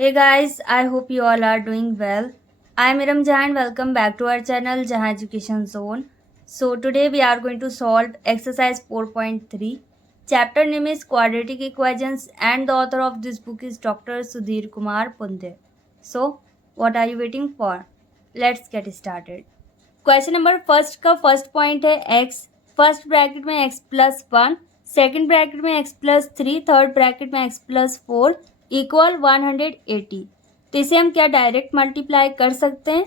Hey guys, I hope you all are doing well. I am Iram Jahan. Welcome back to our channel Jahan Education Zone. So today we are going to solve exercise 4.3. Chapter name is Quadratic Equations and the author of this book is Dr. Sudhir Kumar Punde. So what are you waiting for? Let's get started. Question number first का first point है x, first bracket में x plus 1, second bracket में x plus 3, third bracket में x plus 4 equal 180। तो इसे हम क्या direct multiply कर सकते हैं?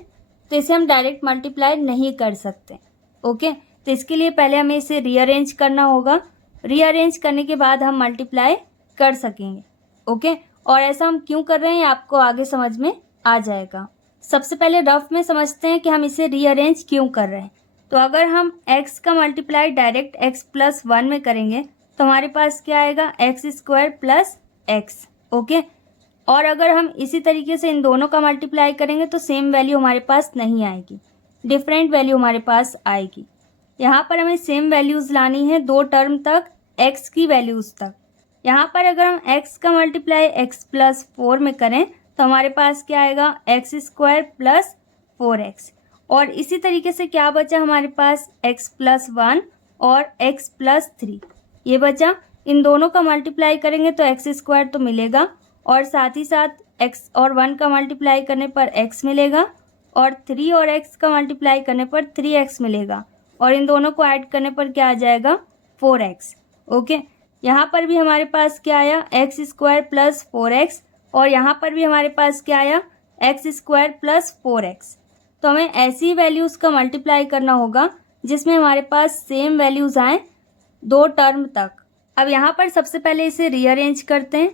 तो इसे हम डायरेक्ट मल्टीप्लाई नहीं कर सकते। ओके, तो इसके लिए पहले हमें इसे रीअरेंज करना होगा। रीअरेंज करने के बाद हम मल्टीप्लाई कर सकेंगे। ओके, और ऐसा हम क्यों कर रहे हैं आपको आगे समझ में आ जाएगा। सबसे पहले रफ में समझते हैं कि हम इसे रीअरेंज क्यों कर रहे हैं। तो अगर हम x का मल्टीप्लाई डायरेक्ट x प्लस 1 में करेंगे तो हमारे पास क्या आएगा, x square plus x. Okay, और अगर हम इसी तरीके से इन दोनों का मल्टीप्लाई करेंगे तो सेम वैल्यू हमारे पास नहीं आएगी, डिफरेंट वैल्यू हमारे पास आएगी। यहाँ पर हमें सेम वैल्यूज़ लानी है दो टर्म तक, x की वैल्यूज़ तक। यहाँ पर अगर हम x का मल्टीप्लाई x प्लस 4 में करें तो हमारे पास क्या आएगा, एक्स स्क्वायर प्लस 4x। और इसी तरीके से क्या बचा हमारे पास, x प्लस 1 और x प्लस 3 ये बचा। इन दोनों का मल्टीप्लाई करेंगे तो एक्स स्क्वायर तो मिलेगा और साथ ही साथ x और 1 का मल्टीप्लाई करने पर x मिलेगा और 3 और x का मल्टीप्लाई करने पर 3x मिलेगा और इन दोनों को ऐड करने पर क्या आ जाएगा, 4x। ओके, यहाँ पर भी हमारे पास क्या आया, एक्स स्क्वायर प्लस 4x और यहाँ पर भी हमारे पास क्या आया, एक्स स्क्वायर प्लस 4x। तो हमें ऐसी वैल्यूज़ का मल्टीप्लाई करना होगा जिसमें हमारे पास सेम वैल्यूज़ आएँ दो टर्म तक। अब यहाँ पर सबसे पहले इसे रीअरेंज करते हैं।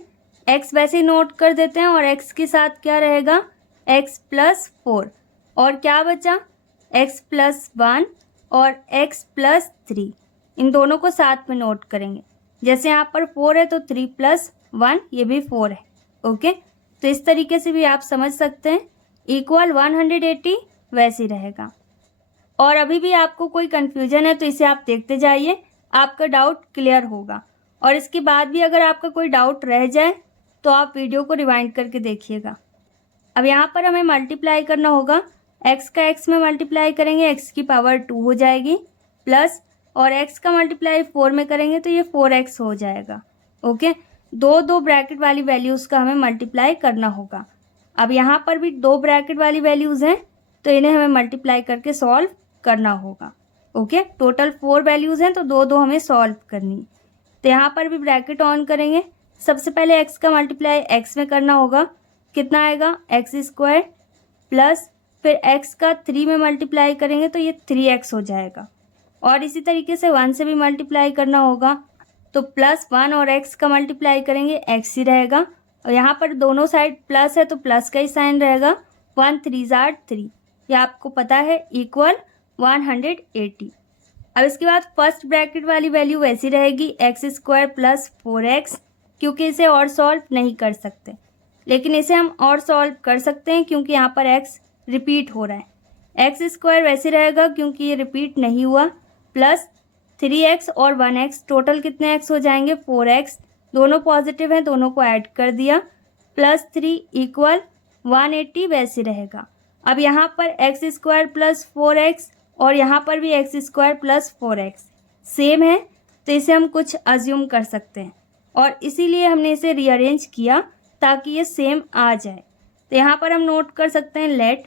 x वैसे ही नोट कर देते हैं और x के साथ क्या रहेगा, x प्लस 4 और क्या बचा, x प्लस 1 और x प्लस 3। इन दोनों को साथ में नोट करेंगे। जैसे यहाँ पर 4 है तो 3 प्लस 1 ये भी 4 है। ओके, तो इस तरीके से भी आप समझ सकते हैं, इक्वल 180 वैसे ही रहेगा। और अभी भी आपको कोई कन्फ्यूजन है तो इसे आप देखते जाइए, आपका डाउट क्लियर होगा। और इसके बाद भी अगर आपका कोई डाउट रह जाए तो आप वीडियो को रिवाइंड करके देखिएगा। अब यहाँ पर हमें मल्टीप्लाई करना होगा, x का x में मल्टीप्लाई करेंगे x की पावर 2 हो जाएगी प्लस, और x का मल्टीप्लाई 4 में करेंगे तो ये 4x हो जाएगा। ओके, दो दो ब्रैकेट वाली वैल्यूज़ का हमें मल्टीप्लाई करना होगा। अब यहाँ पर भी दो ब्रैकेट वाली वैल्यूज़ हैं तो इन्हें हमें मल्टीप्लाई करके सॉल्व करना होगा। ओके, टोटल 4 वैल्यूज़ हैं तो दो दो हमें सॉल्व करनी है। तो यहाँ पर भी ब्रैकेट ऑन करेंगे। सबसे पहले x का मल्टीप्लाई x में करना होगा, कितना आएगा, एक्स स्क्वायर प्लस फिर x का 3 में मल्टीप्लाई करेंगे तो ये 3x हो जाएगा। और इसी तरीके से 1 से भी मल्टीप्लाई करना होगा तो प्लस 1 और x का मल्टीप्लाई करेंगे x ही रहेगा। और यहाँ पर दोनों साइड प्लस है तो प्लस का ही साइन रहेगा। 1 3 ज़ार 3, ये आपको पता है, इक्वल 180। अब इसके बाद फर्स्ट ब्रैकेट वाली वैल्यू वैसी रहेगी, एक्स स्क्वायर प्लस 4x, क्योंकि इसे और सॉल्व नहीं कर सकते, लेकिन इसे हम और सॉल्व कर सकते हैं क्योंकि यहाँ पर x रिपीट हो रहा है। एक्स स्क्वायर वैसे रहेगा क्योंकि ये रिपीट नहीं हुआ, प्लस 3x और 1x, टोटल कितने x हो जाएंगे, 4x। दोनों पॉजिटिव हैं, दोनों को ऐड कर दिया, प्लस 3 इक्वल 180 वैसे रहेगा। अब यहाँ पर एक्स स्क्वायर प्लस 4x और यहाँ पर भी x square plus 4x same है तो इसे हम कुछ अज्यूम कर सकते हैं और इसीलिए हमने इसे रीअरेंज किया ताकि ये सेम आ जाए। तो यहाँ पर हम नोट कर सकते हैं लेट,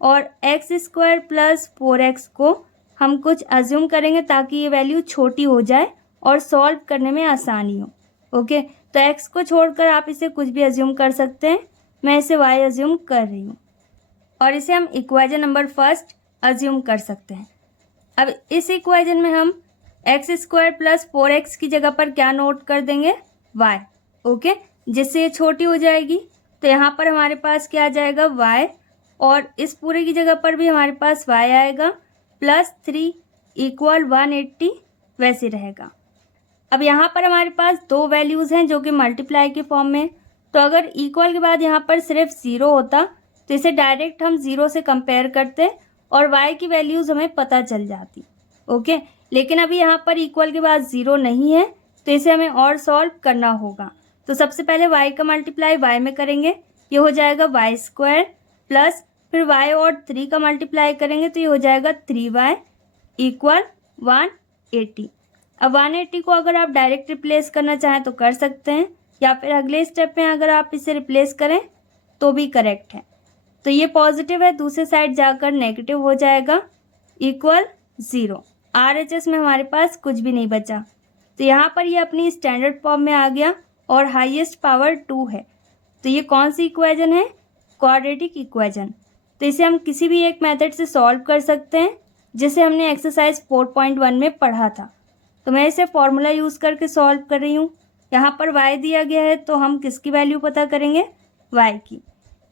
और एक्स स्क्वायर प्लस 4x को हम कुछ अज्यूम करेंगे ताकि ये वैल्यू छोटी हो जाए और सॉल्व करने में आसानी हो। ओके, तो x को छोड़कर आप इसे कुछ भी अज्यूम कर सकते हैं। मैं इसे y अज्यूम कर रही हूँ और इसे हम इक्वेशन नंबर फर्स्ट अज्यूम कर सकते हैं। अब इस इक्वेशन में हम एक्स स्क्वायर प्लस 4x की जगह पर क्या नोट कर देंगे, y। ओके, जिससे ये छोटी हो जाएगी तो यहाँ पर हमारे पास क्या आ जाएगा, y, और इस पूरे की जगह पर भी हमारे पास y आएगा, प्लस 3 इक्वल 180 वैसे रहेगा। अब यहाँ पर हमारे पास दो वैल्यूज़ हैं जो कि मल्टीप्लाई के फॉर्म में, तो अगर इक्वल के बाद यहाँ पर सिर्फ 0 होता तो इसे डायरेक्ट हम 0 से कंपेयर करते और y की वैल्यूज़ हमें पता चल जाती। ओके, लेकिन अभी यहाँ पर इक्वल के बाद 0 नहीं है तो इसे हमें और सॉल्व करना होगा। तो सबसे पहले y का मल्टीप्लाई y में करेंगे, ये हो जाएगा वाई स्क्वायर प्लस फिर वाई और 3 का मल्टीप्लाई करेंगे तो ये हो जाएगा 3y इक्वल 180। अब 180 को अगर आप डायरेक्ट रिप्लेस करना चाहें तो कर सकते हैं, या फिर अगले स्टेप में अगर आप इसे रिप्लेस करें तो भी करेक्ट है। तो ये पॉजिटिव है, दूसरे साइड जाकर नेगेटिव हो जाएगा इक्वल 0। RHS में हमारे पास कुछ भी नहीं बचा, तो यहाँ पर ये अपनी स्टैंडर्ड फॉर्म में आ गया और हाईएस्ट पावर 2 है। तो ये कौन सी इक्वेशन है? Quadratic equation. तो इसे हम किसी भी एक मेथड से सॉल्व कर सकते हैं, जिसे हमने एक्सरसाइज 4.1 में पढ़ा था। तो मैं इसे फॉर्मूला यूज़ करके सॉल्व कर रही हूँ। यहाँ पर y दिया गया है तो हम किसकी वैल्यू पता करेंगे? y की।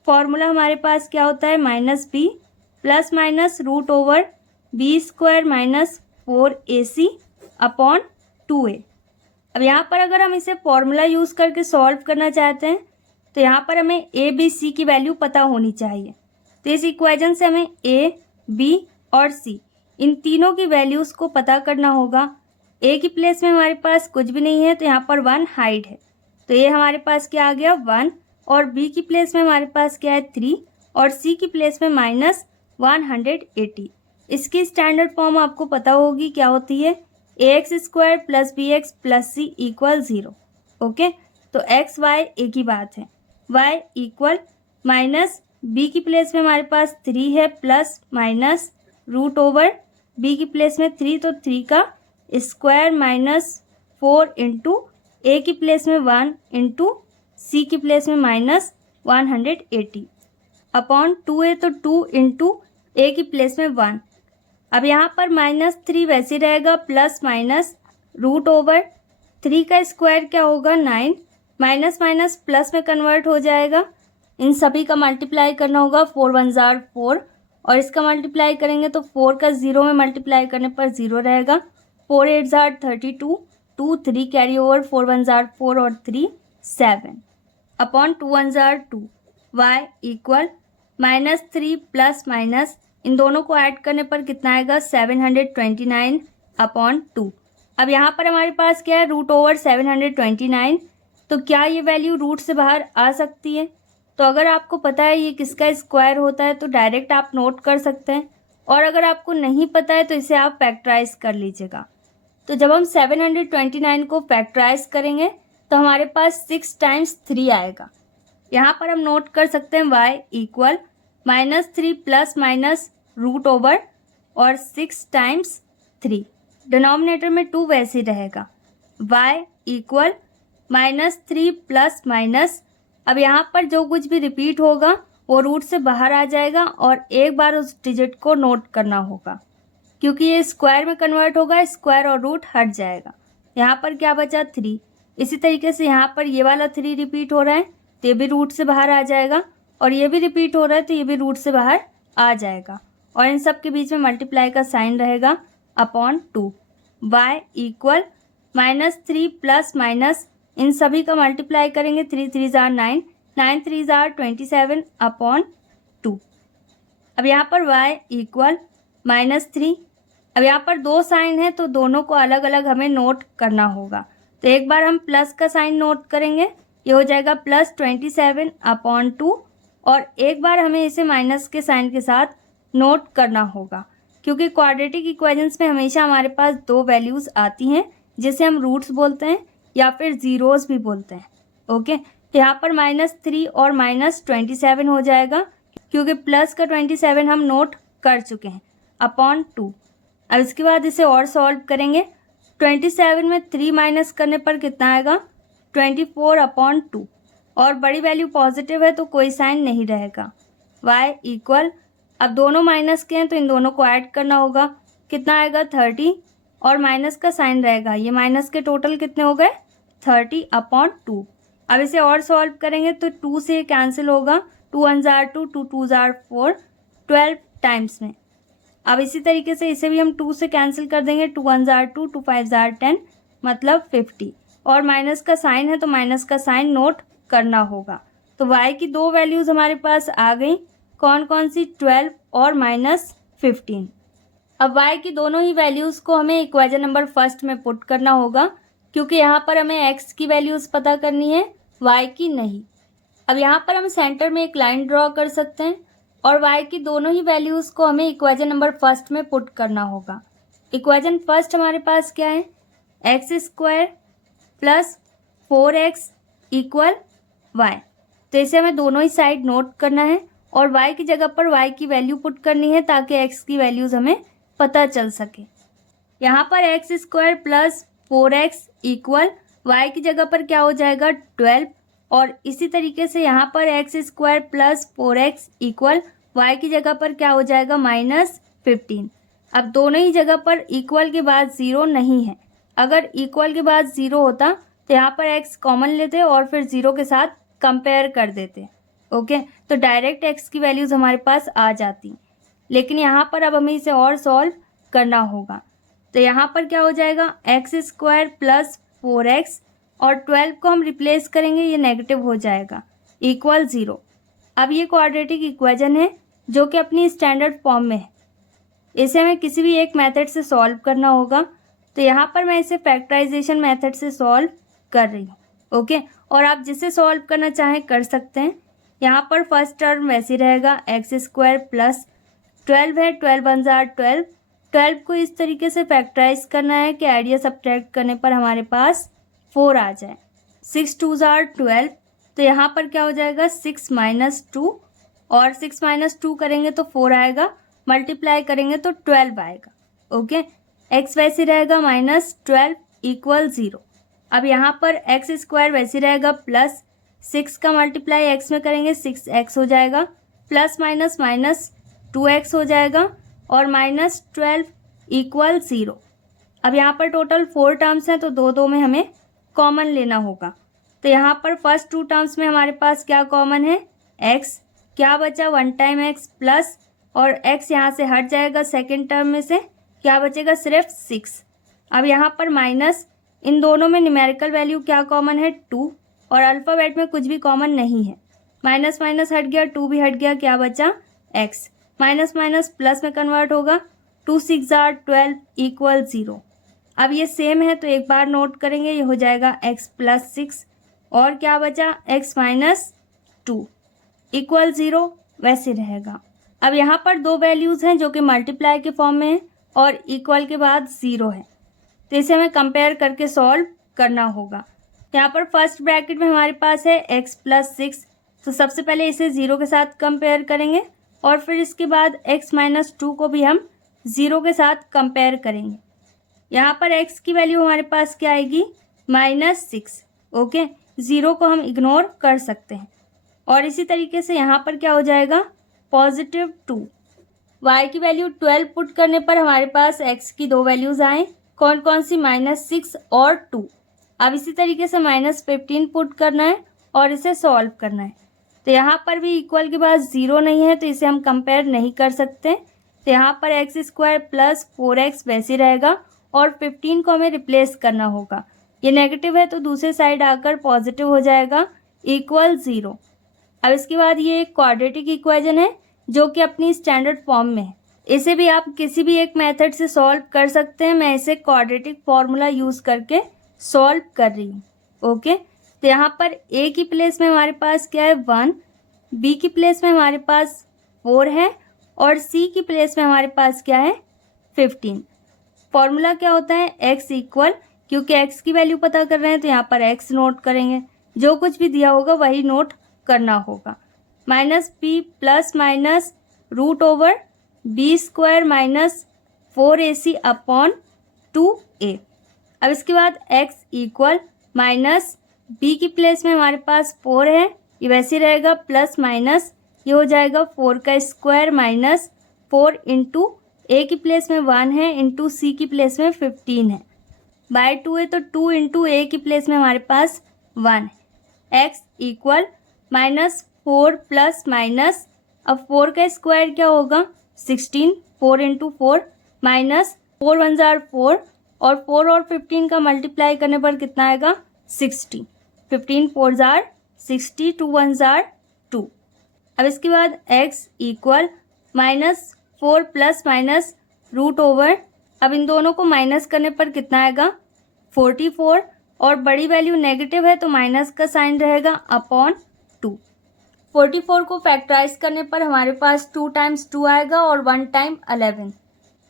फॉर्मूला हमारे पास क्या होता है? -b plus minus root over b square minus 4ac upon 2a। अब यहाँ पर अगर हम इसे फॉर्मूला यूज़ करके सॉल्व करना चाहते हैं तो यहाँ पर हमें a b c की वैल्यू पता होनी चाहिए। तो इस इक्वेशन से हमें a b और c इन तीनों की वैल्यूज़ को पता करना होगा। a की प्लेस में हमारे पास कुछ भी नहीं है तो यहाँ पर 1 हाइड है, तो ये हमारे पास क्या आ गया 1, और b की प्लेस में हमारे पास क्या है 3, और c की प्लेस में -180। इसकी स्टैंडर्ड फॉर्म आपको पता होगी क्या होती है? ax square plus bx plus c equal 0। Okay, तो x y एक ही बात है। y इक्वल माइनस b की प्लेस में हमारे पास 3 है plus minus root over b की प्लेस में 3, तो 3 का स्क्वायर माइनस 4 इंटू a की प्लेस में 1 इंटू c की प्लेस में -180 अपॉन 2a, तो 2 इंटू a की प्लेस में 1। अब यहाँ पर -3 वैसे रहेगा प्लस माइनस रूट ओवर 3 का स्क्वायर क्या होगा 9, माइनस माइनस प्लस में कन्वर्ट हो जाएगा। इन सभी का मल्टीप्लाई करना होगा, 4 1 जार 4, और इसका मल्टीप्लाई करेंगे तो 4 का 0 में मल्टीप्लाई करने पर 0 रहेगा। 4 8 जार 32, 2 3 कैरी ओवर, 4 1 जार 4 और 3 7 अपॉन 2 1 जार 2। y इक्वल -3 प्लस माइनस इन दोनों को ऐड करने पर कितना आएगा 729 अपॉन 2। अब यहाँ पर हमारे पास क्या है? Root over 729। तो क्या ये वैल्यू रूट से बाहर आ सकती है? तो अगर आपको पता है ये किसका स्क्वायर होता है तो डायरेक्ट आप नोट कर सकते हैं, और अगर आपको नहीं पता है तो इसे आप फैक्टराइज कर लीजिएगा। तो जब हम 729 को फैक्टराइज करेंगे तो हमारे पास 6 टाइम्स 3 आएगा। यहाँ पर हम नोट कर सकते हैं y equal -3 plus minus root over और 6 टाइम्स 3। डिनोमिनेटर में 2 वैसे ही रहेगा। y इक्वल -3 प्लस माइनस, अब यहाँ पर जो कुछ भी रिपीट होगा वो रूट से बाहर आ जाएगा और एक बार उस डिजिट को नोट करना होगा, क्योंकि ये स्क्वायर में कन्वर्ट होगा, स्क्वायर और रूट हट जाएगा। यहाँ पर क्या बचा 3। इसी तरीके से यहाँ पर ये वाला 3 रिपीट हो रहा है तो ये भी रूट से बाहर आ जाएगा, और ये भी रिपीट हो रहा है तो ये भी रूट से बाहर आ जाएगा, और इन सब के बीच में मल्टीप्लाई का साइन रहेगा upon 2। y equal -3 plus minus इन सभी का मल्टीप्लाई करेंगे, 3 3 जार 9, 9 3 जार 27 अपॉन 2। अब यहाँ पर y इक्वल -3। अब यहाँ पर 2 साइन है तो दोनों को अलग अलग हमें नोट करना होगा। तो एक बार हम प्लस का साइन नोट करेंगे, ये हो जाएगा +27 अपॉन 2, और एक बार हमें इसे माइनस के साइन के साथ नोट करना होगा, क्योंकि क्वाड्रेटिक इक्वेशंस में हमेशा हमारे पास 2 वैल्यूज़ आती हैं जिसे हम रूट्स बोलते हैं या फिर ज़ीरोज़ भी बोलते हैं। ओके, तो यहाँ पर -3 और -27 हो जाएगा, क्योंकि प्लस का 27 हम नोट कर चुके हैं अपॉन 2। अब इसके बाद इसे और सॉल्व करेंगे। 27 में 3 माइनस करने पर कितना आएगा 24 अपॉन 2, और बड़ी वैल्यू पॉजिटिव है तो कोई साइन नहीं रहेगा। y इक्वल, अब दोनों माइनस के हैं तो इन दोनों को ऐड करना होगा, कितना आएगा 30, और माइनस का साइन रहेगा, ये माइनस के टोटल कितने हो गए 30 अपॉन 2। अब इसे और सॉल्व करेंगे तो 2 से कैंसिल होगा, 2 1 जार 2, 2 2 जार 4, 12 टाइम्स में। अब इसी तरीके से इसे भी हम 2 से कैंसिल कर देंगे, 2 1 जार 2, 2 5 जार 10 मतलब 50, और माइनस का साइन है तो माइनस का साइन नोट करना होगा। तो y की 2 वैल्यूज़ हमारे पास आ गई, कौन कौन सी 12 और -15। अब y की दोनों ही वैल्यूज़ को हमें इक्वेशन नंबर फर्स्ट में पुट करना होगा, क्योंकि यहाँ पर हमें x की वैल्यूज़ पता करनी है, y की नहीं। अब यहाँ पर हम सेंटर में एक लाइन ड्रॉ कर सकते हैं और y की दोनों ही वैल्यूज़ को हमें इक्वेशन नंबर फर्स्ट में पुट करना होगा। इक्वेशन फर्स्ट हमारे पास क्या है, x square plus 4x equal y। तो इसे हमें दोनों ही साइड नोट करना है और y की जगह पर y की वैल्यू पुट करनी है ताकि x की वैल्यूज़ हमें पता चल सके। यहाँ पर x square plus 4x equal y की जगह पर क्या हो जाएगा 12, और इसी तरीके से यहाँ पर x square plus 4x equal y की जगह पर क्या हो जाएगा -15। अब दोनों ही जगह पर इक्वल के बाद 0 नहीं है। अगर इक्वल के बाद 0 होता तो यहाँ पर x कॉमन लेते और फिर 0 के साथ कंपेयर कर देते। ओके, तो डायरेक्ट x की वैल्यूज़ हमारे पास आ जाती, लेकिन यहाँ पर अब हमें इसे और सॉल्व करना होगा। तो यहाँ पर क्या हो जाएगा एक्स स्क्वायर प्लस 4x और 12 को हम रिप्लेस करेंगे, ये नेगेटिव हो जाएगा, इक्वल 0। अब ये क्वाड्रेटिक इक्वेशन है जो कि अपनी स्टैंडर्ड फॉर्म में है। इसे हमें किसी भी एक मेथड से सॉल्व करना होगा। तो यहाँ पर मैं इसे फैक्टराइजेशन मेथड से सॉल्व कर रही हूँ। ओके, और आप जिसे सॉल्व करना चाहें कर सकते हैं। यहाँ पर फर्स्ट टर्म वैसे रहेगा, एक्स स्क्वायर प्लस 12 है, 12 वन जार 12। 12 को इस तरीके से फैक्टराइज करना है कि आइडिया सब्ट्रैक्ट करने पर हमारे पास 4 आ जाए। 6 टू जार 12, तो यहाँ पर क्या हो जाएगा 6 माइनस 2, और 6 माइनस 2 करेंगे तो 4 आएगा, मल्टीप्लाई करेंगे तो 12 आएगा। ओके, एक्स वैसे रहेगा -12 इक्वल 0। अब यहाँ पर एक्स स्क्वायर वैसे रहेगा प्लस 6 का मल्टीप्लाई एक्स में करेंगे 6x हो जाएगा, प्लस माइनस माइनस 2x हो जाएगा, और -12 इक्वल 0। अब यहाँ पर टोटल 4 टर्म्स हैं तो दो में हमें कॉमन लेना होगा। तो यहाँ पर फर्स्ट 2 टर्म्स में हमारे पास क्या कॉमन है, x, क्या बचा 1 टाइम x प्लस, और x यहाँ से हट जाएगा सेकेंड टर्म में से, क्या बचेगा सिर्फ 6। अब यहाँ पर माइनस, इन दोनों में न्यूमेरिकल वैल्यू क्या कॉमन है 2, और अल्फ़ाबेट में कुछ भी कॉमन नहीं है। माइनस माइनस हट गया, 2 भी हट गया, क्या बचा x। माइनस माइनस प्लस में कन्वर्ट होगा, 2 6 जार 12 इक्वल 0। अब ये सेम है तो एक बार नोट करेंगे, ये हो जाएगा x प्लस 6, और क्या बचा x माइनस 2 इक्वल 0, वैसे रहेगा। अब यहाँ पर 2 वैल्यूज़ हैं जो कि मल्टीप्लाई के फॉर्म में है और इक्वल के बाद 0 है, तो इसे हमें कंपेयर करके सॉल्व करना होगा। यहाँ पर फर्स्ट ब्रैकेट में हमारे पास है x प्लस 6, तो सबसे पहले इसे 0 के साथ कंपेयर करेंगे और फिर इसके बाद x माइनस 2 को भी हम 0 के साथ कंपेयर करेंगे। यहाँ पर x की वैल्यू हमारे पास क्या आएगी -6। ओके, 0 को हम इग्नोर कर सकते हैं, और इसी तरीके से यहाँ पर क्या हो जाएगा +2। y की वैल्यू 12 पुट करने पर हमारे पास x की 2 वैल्यूज़ आए, कौन कौन सी -6 और 2। अब इसी तरीके से -15 पुट करना है और इसे सॉल्व करना है। तो यहाँ पर भी इक्वल के बाद 0 नहीं है तो इसे हम कंपेयर नहीं कर सकते। तो यहाँ पर एक्स स्क्वायर प्लस 4x वैसे रहेगा और 15 को हमें रिप्लेस करना होगा। ये नेगेटिव है तो दूसरे साइड आकर पॉजिटिव हो जाएगा, इक्वल 0। अब इसके बाद ये एक क्वाड्रेटिक इक्वेशन है जो कि अपनी स्टैंडर्ड फॉर्म में है। इसे भी आप किसी भी एक मेथड से सॉल्व कर सकते हैं। मैं इसे क्वाड्रेटिक फार्मूला यूज़ करके सॉल्व कर रही हूँ। ओके, तो यहाँ पर a की प्लेस में हमारे पास क्या है 1, b की प्लेस में हमारे पास 4 है, और c की प्लेस में हमारे पास क्या है 15। फॉर्मूला क्या होता है x इक्वल, क्योंकि x की वैल्यू पता कर रहे हैं तो यहाँ पर x नोट करेंगे, जो कुछ भी दिया होगा वही नोट करना होगा। -b plus minus √over b square minus 4ac upon 2a। अब इसके बाद x इक्वल माइनस b की प्लेस में हमारे पास 4 है, ये वैसे रहेगा, प्लस माइनस ये हो जाएगा 4 का स्क्वायर माइनस 4 इंटू a की प्लेस में 1 है, इंटू c की प्लेस में 15 है, बाय 2 है तो 2 इंटू a की प्लेस में हमारे पास 1 है। x इक्वल -4 प्लस माइनस, अब 4 का स्क्वायर क्या होगा 16, 4 इंटू 4 माइनस 4 1 जार 4, और 4 और 15 का मल्टीप्लाई करने पर कितना आएगा 60। 15 4 जार 60, 2 1 जार 2। अब इसके बाद x equal -4 plus minus √over, अब इन दोनों को माइनस करने पर कितना आएगा 44, और बड़ी वैल्यू नेगेटिव है तो माइनस का साइन रहेगा अपॉन 2। 44 को फैक्टराइज करने पर हमारे पास 2 टाइम्स 2 आएगा और 1 टाइम 11।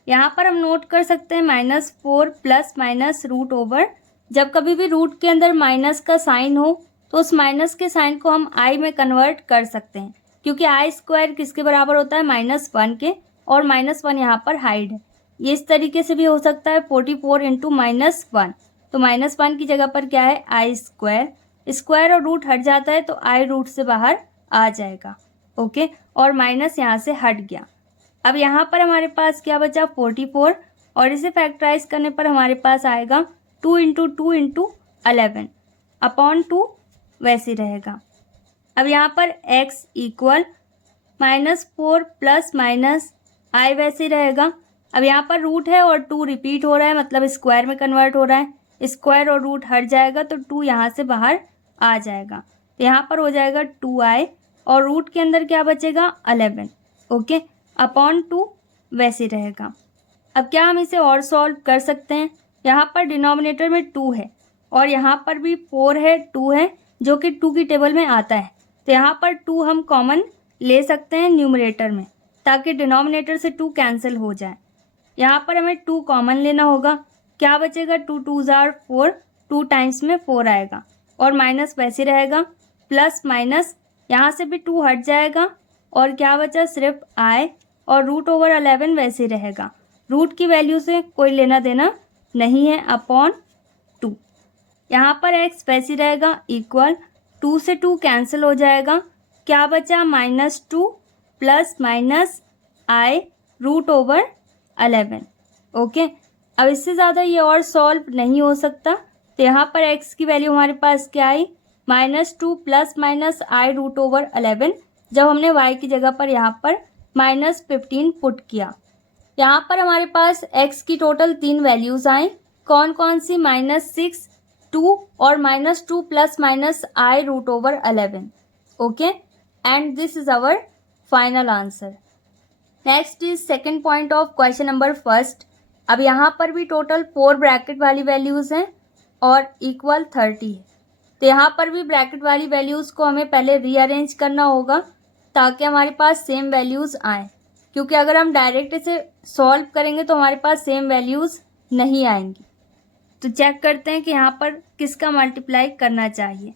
यहाँ पर हम नोट कर सकते हैं -4 प्लस माइनस रूट ओवर। जब कभी भी रूट के अंदर माइनस का साइन हो तो उस माइनस के साइन को हम आई में कन्वर्ट कर सकते हैं, क्योंकि आई स्क्वायर किसके बराबर होता है -1 के, और -1 यहाँ पर हाइड है। ये इस तरीके से भी हो सकता है 44 इंटू -1, तो -1 की जगह पर क्या है आई स्क्वायर, स्क्वायर और रूट हट जाता है तो आई रूट से बाहर आ जाएगा। ओके, और माइनस यहाँ से हट गया। अब यहाँ पर हमारे पास क्या बचा 44, और इसे फैक्टराइज करने पर हमारे पास आएगा 2 इंटू 2 इंटू 11 अपॉन 2 वैसे रहेगा। अब यहाँ पर x इक्वल -4 प्लस माइनस आई वैसे रहेगा। अब यहाँ पर रूट है और 2 रिपीट हो रहा है, मतलब स्क्वायर में कन्वर्ट हो रहा है, स्क्वायर और रूट हट जाएगा तो 2 यहाँ से बाहर आ जाएगा, तो यहाँ पर हो जाएगा 2i, और रूट के अंदर क्या बचेगा 11। ओके, अपॉन 2 वैसे रहेगा। अब क्या हम इसे और सॉल्व कर सकते हैं? यहाँ पर डिनोमिनेटर में 2 है और यहाँ पर भी 4 है, 2 है, जो कि 2 की टेबल में आता है, तो यहाँ पर 2 हम कॉमन ले सकते हैं न्यूमरेटर में, ताकि डिनोमिनेटर से 2 कैंसिल हो जाए। यहाँ पर हमें 2 कॉमन लेना होगा। क्या बचेगा 2 2 जार 4, 2 टाइम्स में 4 आएगा, और माइनस वैसे रहेगा, प्लस माइनस यहाँ से भी 2 हट जाएगा, और क्या बचा सिर्फ आई, और रूट ओवर 11 वैसे रहेगा। रूट की वैल्यू से कोई लेना देना नहीं है, अपॉन 2। यहाँ पर x वैसे रहेगा, इक्वल 2 से 2 कैंसिल हो जाएगा, क्या बचा -2 plus minus i root over 11। Okay, अब इससे ज़्यादा ये और सॉल्व नहीं हो सकता, तो यहाँ पर x की वैल्यू हमारे पास क्या आई -2 plus minus i root over 11, जब हमने y की जगह पर यहाँ पर -15 पुट किया। यहाँ पर हमारे पास x की टोटल 3 वैल्यूज़ आई। कौन कौन सी? -6, 2 और -2 plus minus i root over 11। Okay, and this is our final answer. Next is second point of question number first. अब यहाँ पर भी टोटल 4 ब्रैकेट वाली वैल्यूज़ हैं और इक्वल 30 है, तो यहाँ पर भी ब्रैकेट वाली वैल्यूज़ को हमें पहले रीअरेंज करना होगा ताकि हमारे पास सेम वैल्यूज़ आएँ, क्योंकि अगर हम डायरेक्ट इसे सॉल्व करेंगे तो हमारे पास सेम वैल्यूज़ नहीं आएंगी। तो चेक करते हैं कि यहाँ पर किसका मल्टीप्लाई करना चाहिए।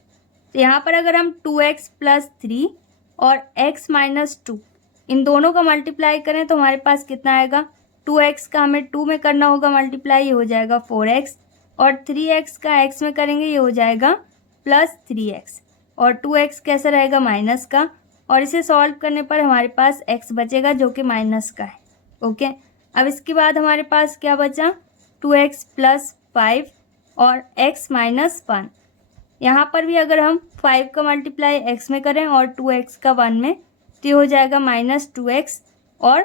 तो यहाँ पर अगर हम 2x प्लस 3 और x माइनस 2 इन दोनों का मल्टीप्लाई करें तो हमारे पास कितना आएगा? 2x का हमें 2 में करना होगा मल्टीप्लाई, ये हो जाएगा 4x, और 3x का x में करेंगे, ये हो जाएगा प्लस 3x, और 2x कैसा रहेगा? माइनस का, और इसे सॉल्व करने पर हमारे पास x बचेगा जो कि माइनस का है। ओके, अब इसके बाद हमारे पास क्या बचा? 2x प्लस 5 और x माइनस 1। यहाँ पर भी अगर हम 5 का मल्टीप्लाई x में करें और 2x का 1 में, तो ये हो जाएगा -2x और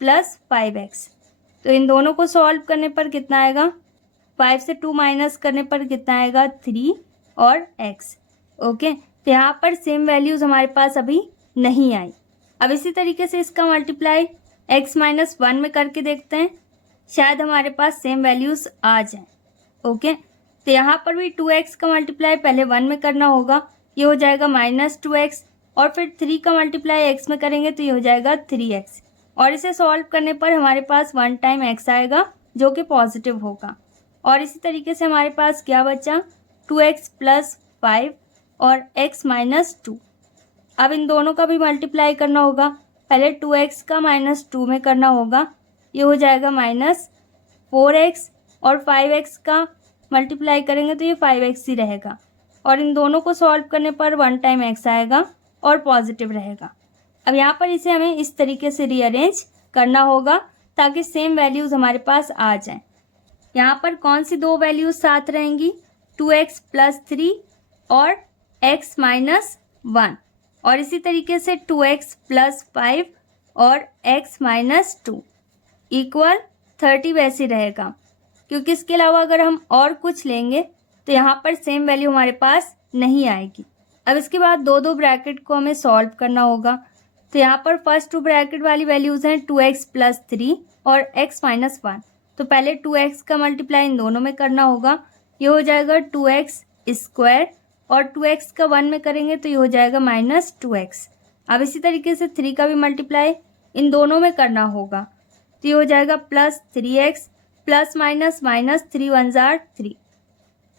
प्लस 5x। तो इन दोनों को सॉल्व करने पर कितना आएगा? 5 से 2 माइनस करने पर कितना आएगा? 3 और x। ओके, तो यहाँ पर सेम वैल्यूज़ हमारे पास अभी नहीं आई। अब इसी तरीके से इसका मल्टीप्लाई x माइनस 1 में करके देखते हैं, शायद हमारे पास सेम वैल्यूज़ आ जाएं। ओके, तो यहाँ पर भी 2x का मल्टीप्लाई पहले 1 में करना होगा, ये हो जाएगा -2x, और फिर 3 का मल्टीप्लाई x में करेंगे तो ये हो जाएगा 3x, और इसे सॉल्व करने पर हमारे पास 1 टाइम x आएगा जो कि पॉजिटिव होगा। और इसी तरीके से हमारे पास क्या बचा? 2x प्लस 5 और x माइनस 2। अब इन दोनों का भी मल्टीप्लाई करना होगा, पहले 2x का -2 में करना होगा, ये हो जाएगा -4x, और 5x का मल्टीप्लाई करेंगे तो ये 5x ही रहेगा, और इन दोनों को सॉल्व करने पर 1 टाइम x आएगा और पॉजिटिव रहेगा। अब यहाँ पर इसे हमें इस तरीके से रीअरेंज करना होगा ताकि सेम वैल्यूज़ हमारे पास आ जाएं। यहाँ पर कौन सी 2 वैल्यूज़ साथ रहेंगी? 2x प्लस 3 और x माइनस 1, और इसी तरीके से 2x प्लस 5 और x माइनस 2 इक्वल 30 वैसे रहेगा, क्योंकि इसके अलावा अगर हम और कुछ लेंगे तो यहाँ पर सेम वैल्यू हमारे पास नहीं आएगी। अब इसके बाद 2 ब्रैकेट को हमें सॉल्व करना होगा, तो यहाँ पर फर्स्ट 2 ब्रैकेट वाली वैल्यूज़ हैं 2x प्लस 3 और x माइनस 1, तो पहले 2x का मल्टीप्लाई इन दोनों में करना होगा, ये हो जाएगा 2x स्क्वायर, और 2x का 1 में करेंगे तो ये हो जाएगा -2x, अब इसी तरीके से 3 का भी मल्टीप्लाई इन दोनों में करना होगा, तो ये हो जाएगा +3x प्लस माइनस माइनस 3 × 1 = 3।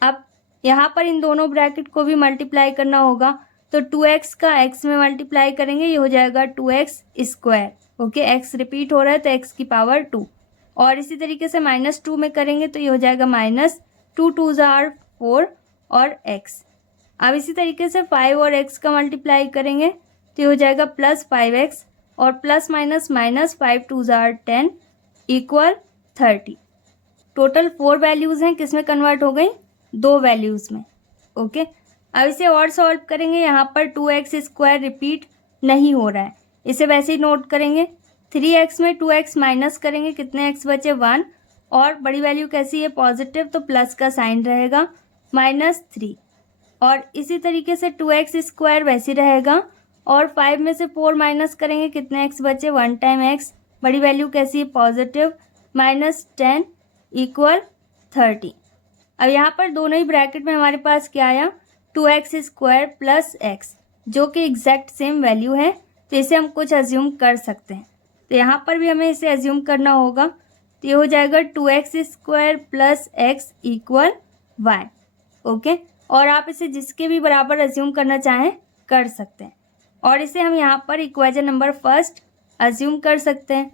अब यहाँ पर इन दोनों ब्रैकेट को भी मल्टीप्लाई करना होगा, तो 2x का x में मल्टीप्लाई करेंगे, ये हो जाएगा 2x²। ओके, x रिपीट हो रहा है तो x की पावर 2। और इसी तरीके से -2 में करेंगे तो ये हो जाएगा -2 × 2 = 4 और x। अब इसी तरीके से 5 और x का मल्टीप्लाई करेंगे तो ये हो जाएगा +5x और plus minus minus 5 × 2 = 10 = 30। Total 4 values हैं, किस में कन्वर्ट हो गई? 2 वैल्यूज़ में। ओके, अब इसे और सॉल्व करेंगे। यहाँ पर 2x² रिपीट नहीं हो रहा है, इसे वैसे ही नोट करेंगे। 3x में 2x माइनस करेंगे, कितने x बचे? 1। और बड़ी वैल्यू कैसी है? पॉजिटिव, तो प्लस का साइन रहेगा -3। और इसी तरीके से 2x² वैसे रहेगा। और 5 में से 4 माइनस करेंगे, कितने x बचे? 1 टाइम x, बड़ी वैल्यू कैसी है? पॉजिटिव, -10 = 30। अब यहाँ पर दोनों ही ब्रैकेट में हमारे पास क्या आया? 2x² प्लस x, जो कि एग्जैक्ट सेम वैल्यू है, तो इसे हम कुछ अज्यूम कर सकते हैं। तो यहाँ पर भी हमें इसे अज्यूम करना होगा, तो ये हो जाएगा 2x² plus x = y। Okay, और आप इसे जिसके भी बराबर अज्यूम करना चाहें कर सकते हैं। और इसे हम यहाँ पर इक्वेशन नंबर फर्स्ट अज्यूम कर सकते हैं।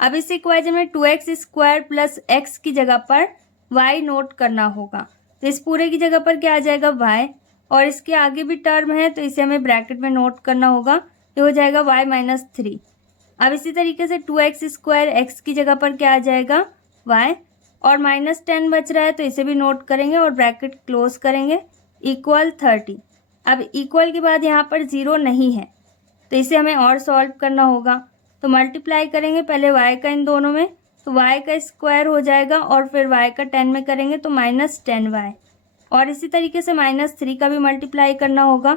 अब इस इक्वेशन में 2x² प्लस x की जगह पर y नोट करना होगा, तो इस पूरे की जगह पर क्या आ जाएगा? y। और इसके आगे भी टर्म है, तो इसे हमें ब्रैकेट में नोट करना होगा, ये हो जाएगा y - 3। अब इसी तरीके से 2x² x की जगह पर क्या आ जाएगा? y। और -10 बच रहा है, तो इसे भी नोट करेंगे और ब्रैकेट क्लोज करेंगे = 30। अब इक्वल के बाद यहाँ पर 0 नहीं है, तो इसे हमें और सॉल्व करना होगा। तो मल्टीप्लाई करेंगे पहले y का इन दोनों में, तो y का स्क्वायर हो जाएगा और फिर y का 10 में करेंगे तो -10y। और इसी तरीके से -3 का भी मल्टीप्लाई करना होगा,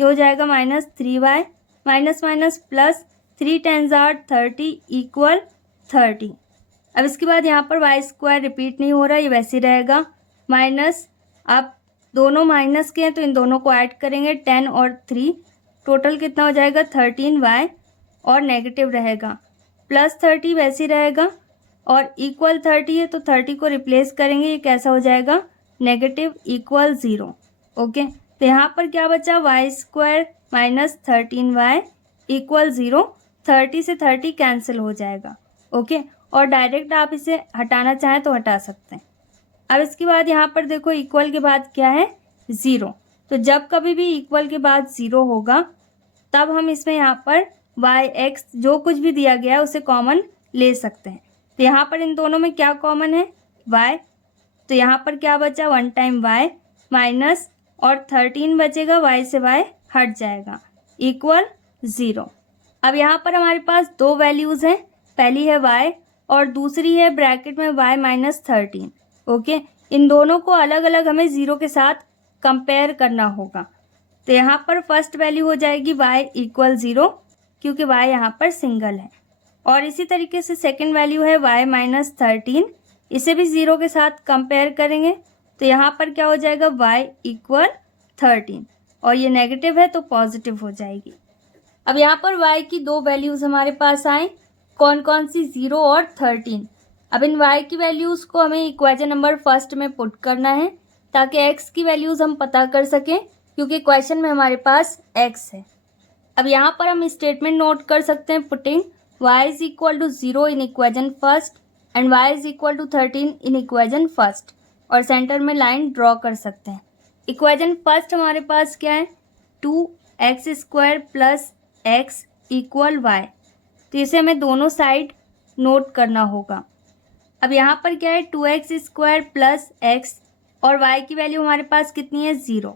ये हो जाएगा -3y माइनस माइनस प्लस 3 × 10 = 30 = 30। अब इसके बाद यहाँ पर y² रिपीट नहीं हो रहा, ये वैसे रहेगा माइनस। अब दोनों माइनस के हैं तो इन दोनों को ऐड करेंगे, 10 और 3, टोटल कितना हो जाएगा? 13y। और नेगेटिव रहेगा +30 वैसे ही रहेगा और = 30 है, तो 30 को रिप्लेस करेंगे, ये कैसा हो जाएगा? नेगेटिव = 0। ओके, तो यहाँ पर क्या बचा? y² minus 13y = 0। 30 से 30 कैंसिल हो जाएगा। ओके, और डायरेक्ट आप इसे हटाना चाहें तो हटा सकते हैं। अब इसके बाद यहाँ पर देखो इक्वल के बाद क्या है? 0। तो जब कभी भी इक्वल के बाद 0 होगा तब हम इसमें यहाँ पर y(x) जो कुछ भी दिया गया है उसे कॉमन ले सकते हैं। तो यहाँ पर इन दोनों में क्या कॉमन है? y। तो यहाँ पर क्या बचा? 1 टाइम y माइनस और 13 बचेगा, y से y हट जाएगा = 0। अब यहाँ पर हमारे पास 2 वैल्यूज़ हैं, पहली है y और दूसरी है ब्रैकेट में y - 13। ओके, इन दोनों को अलग अलग हमें 0 के साथ कंपेयर करना होगा। तो यहाँ पर फर्स्ट वैल्यू हो जाएगी y = 0, क्योंकि y यहाँ पर सिंगल है। और इसी तरीके से सेकंड वैल्यू है y - 13, इसे भी 0 के साथ कंपेयर करेंगे, तो यहाँ पर क्या हो जाएगा? y = 13 और ये नेगेटिव है तो पॉजिटिव हो जाएगी। अब यहाँ पर y की 2 वैल्यूज़ हमारे पास आए, कौन कौन सी? 0 और 13। अब इन y की वैल्यूज़ को हमें इक्वेशन नंबर फर्स्ट में पुट करना है ताकि x की वैल्यूज़ हम पता कर सकें, क्योंकि क्वेश्चन में हमारे पास x है। अब यहाँ पर हम स्टेटमेंट नोट कर सकते हैं, putting y = 0 in equation first and y = 13 in equation first, और सेंटर में लाइन ड्रॉ कर सकते हैं। इक्वेशन फर्स्ट हमारे पास क्या है? 2x² plus x = y। तो इसे हमें दोनों साइड नोट करना होगा। अब यहाँ पर क्या है? 2x² प्लस x और y की वैल्यू हमारे पास कितनी है? 0।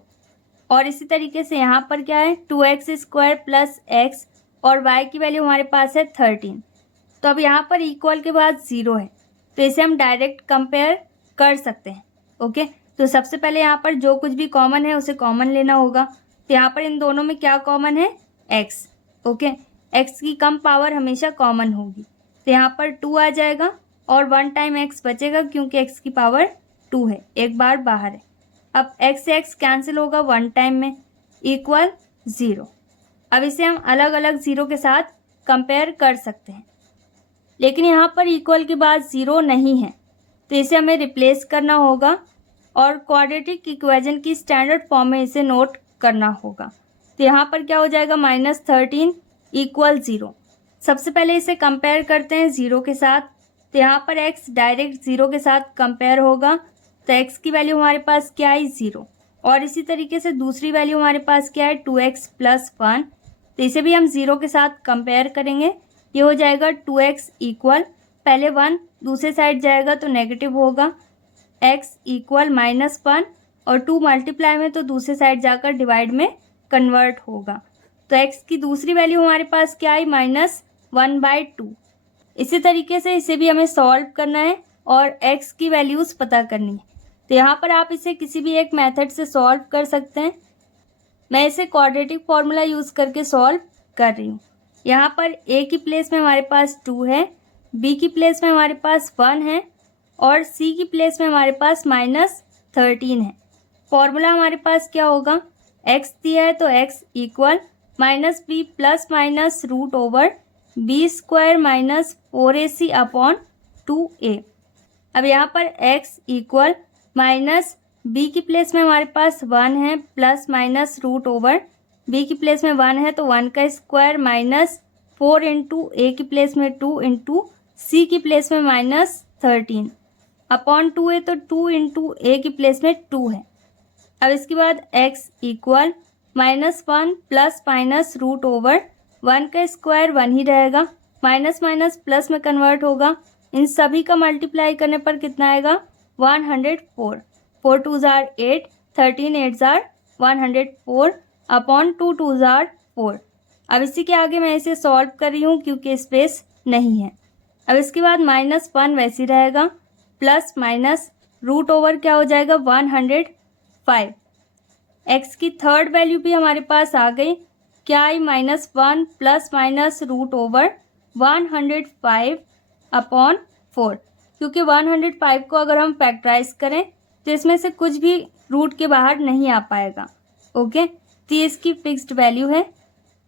और इसी तरीके से यहाँ पर क्या है? 2x² प्लस x और y की वैल्यू हमारे पास है 13। तो अब यहाँ पर इक्वल के बाद 0 है, तो इसे हम डायरेक्ट कंपेयर कर सकते हैं। ओके, तो सबसे पहले यहाँ पर जो कुछ भी कॉमन है उसे कॉमन लेना होगा। तो यहाँ पर इन दोनों में क्या कॉमन है? x। ओके, x की कम पावर हमेशा कॉमन होगी, तो यहाँ पर 2 आ जाएगा और 1 टाइम x बचेगा, क्योंकि x की पावर 2 है, एक बार बाहर है। अब x से x कैंसिल होगा 1 टाइम में = 0। अब इसे हम अलग अलग ज़ीरो के साथ कंपेयर कर सकते हैं, लेकिन यहाँ पर इक्वल के बाद ज़ीरो नहीं है, तो इसे हमें रिप्लेस करना होगा और क्वाड्रेटिक इक्वेशन की स्टैंडर्ड फॉर्म में इसे नोट करना होगा। तो यहाँ पर क्या हो जाएगा, -13 इक्वल 0। सबसे पहले इसे कंपेयर करते हैं ज़ीरो के साथ। तो यहाँ पर x डायरेक्ट ज़ीरो के साथ कंपेयर होगा, तो x की वैल्यू हमारे पास क्या है, 0। और इसी तरीके से दूसरी वैल्यू हमारे पास क्या है, 2x + 1। तो इसे भी हम ज़ीरो के साथ कंपेयर करेंगे। ये हो जाएगा 2x इक्वल, पहले 1 दूसरे साइड जाएगा तो नेगेटिव होगा, x इक्वल -1 और 2 मल्टीप्लाई में तो दूसरे साइड जाकर डिवाइड में कन्वर्ट होगा। तो x की दूसरी वैल्यू हमारे पास क्या आई, -1/2। इसी तरीके से इसे भी हमें सॉल्व करना है और x की वैल्यूज़ पता करनी है। तो यहाँ पर आप इसे किसी भी एक मेथड से सॉल्व कर सकते हैं। मैं इसे क्वाड्रेटिक फार्मूला यूज़ करके सॉल्व कर रही हूँ। यहाँ पर a की प्लेस में हमारे पास 2 है, b की प्लेस में हमारे पास 1 है और c की प्लेस में हमारे पास -13 है। फॉर्मूला हमारे पास क्या होगा, x दिया है तो x equal -b ± √b² - 4ac upon 2a। अब यहाँ पर x इक्वल -b की प्लेस में हमारे पास 1 है ± √b की प्लेस में 1 है तो 1 का स्क्वायर -4 इंटू a की प्लेस में 2 इंटू c की प्लेस में -13 अपॉन 2a, तो 2 इंटू a की प्लेस में 2 है। अब इसके बाद x इक्वल -1 ± √1 का स्क्वायर 1 ही रहेगा, माइनस माइनस प्लस में कन्वर्ट होगा। इन सभी का मल्टीप्लाई करने पर कितना आएगा, 104। 4 2 ज़ार 8, 13 8 ज़ार 104 अपॉन 2 2 ज़ार 4। अब इसी के आगे मैं इसे सॉल्व कर रही हूँ क्योंकि स्पेस नहीं है। अब इसके बाद -1 वैसे ही रहेगा, प्लस माइनस रूट ओवर क्या हो जाएगा 105। एक्स की थर्ड वैल्यू भी हमारे पास आ गई, क्या आई -1 plus minus root over 105 upon 4। क्योंकि 105 को अगर हम फैक्टराइज करें तो इसमें से कुछ भी रूट के बाहर नहीं आ पाएगा। ओके, तो ये इसकी फिक्स्ड वैल्यू है।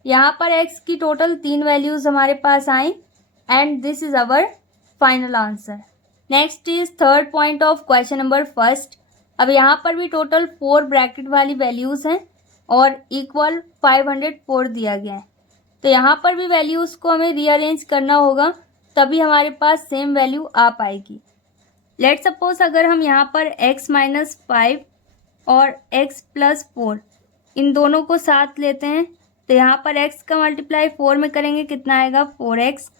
यहाँ पर एक्स की टोटल 3 वैल्यूज़ हमारे पास I and this is our final answer. Next is third point of question number first. अब यहाँ पर भी टोटल 4 ब्रैकेट वाली वैल्यूज़ हैं और इक्वल 504 दिया गया है। तो यहाँ पर भी वैल्यूज़ को हमें रीअरेंज करना होगा, तभी हमारे पास सेम वैल्यू आ पाएगी। लेट सपोज अगर हम यहाँ पर x - 5 और x + 4 इन दोनों को साथ लेते हैं, तो यहाँ पर x का मल्टीप्लाई 4 में करेंगे कितना आएगा 4x,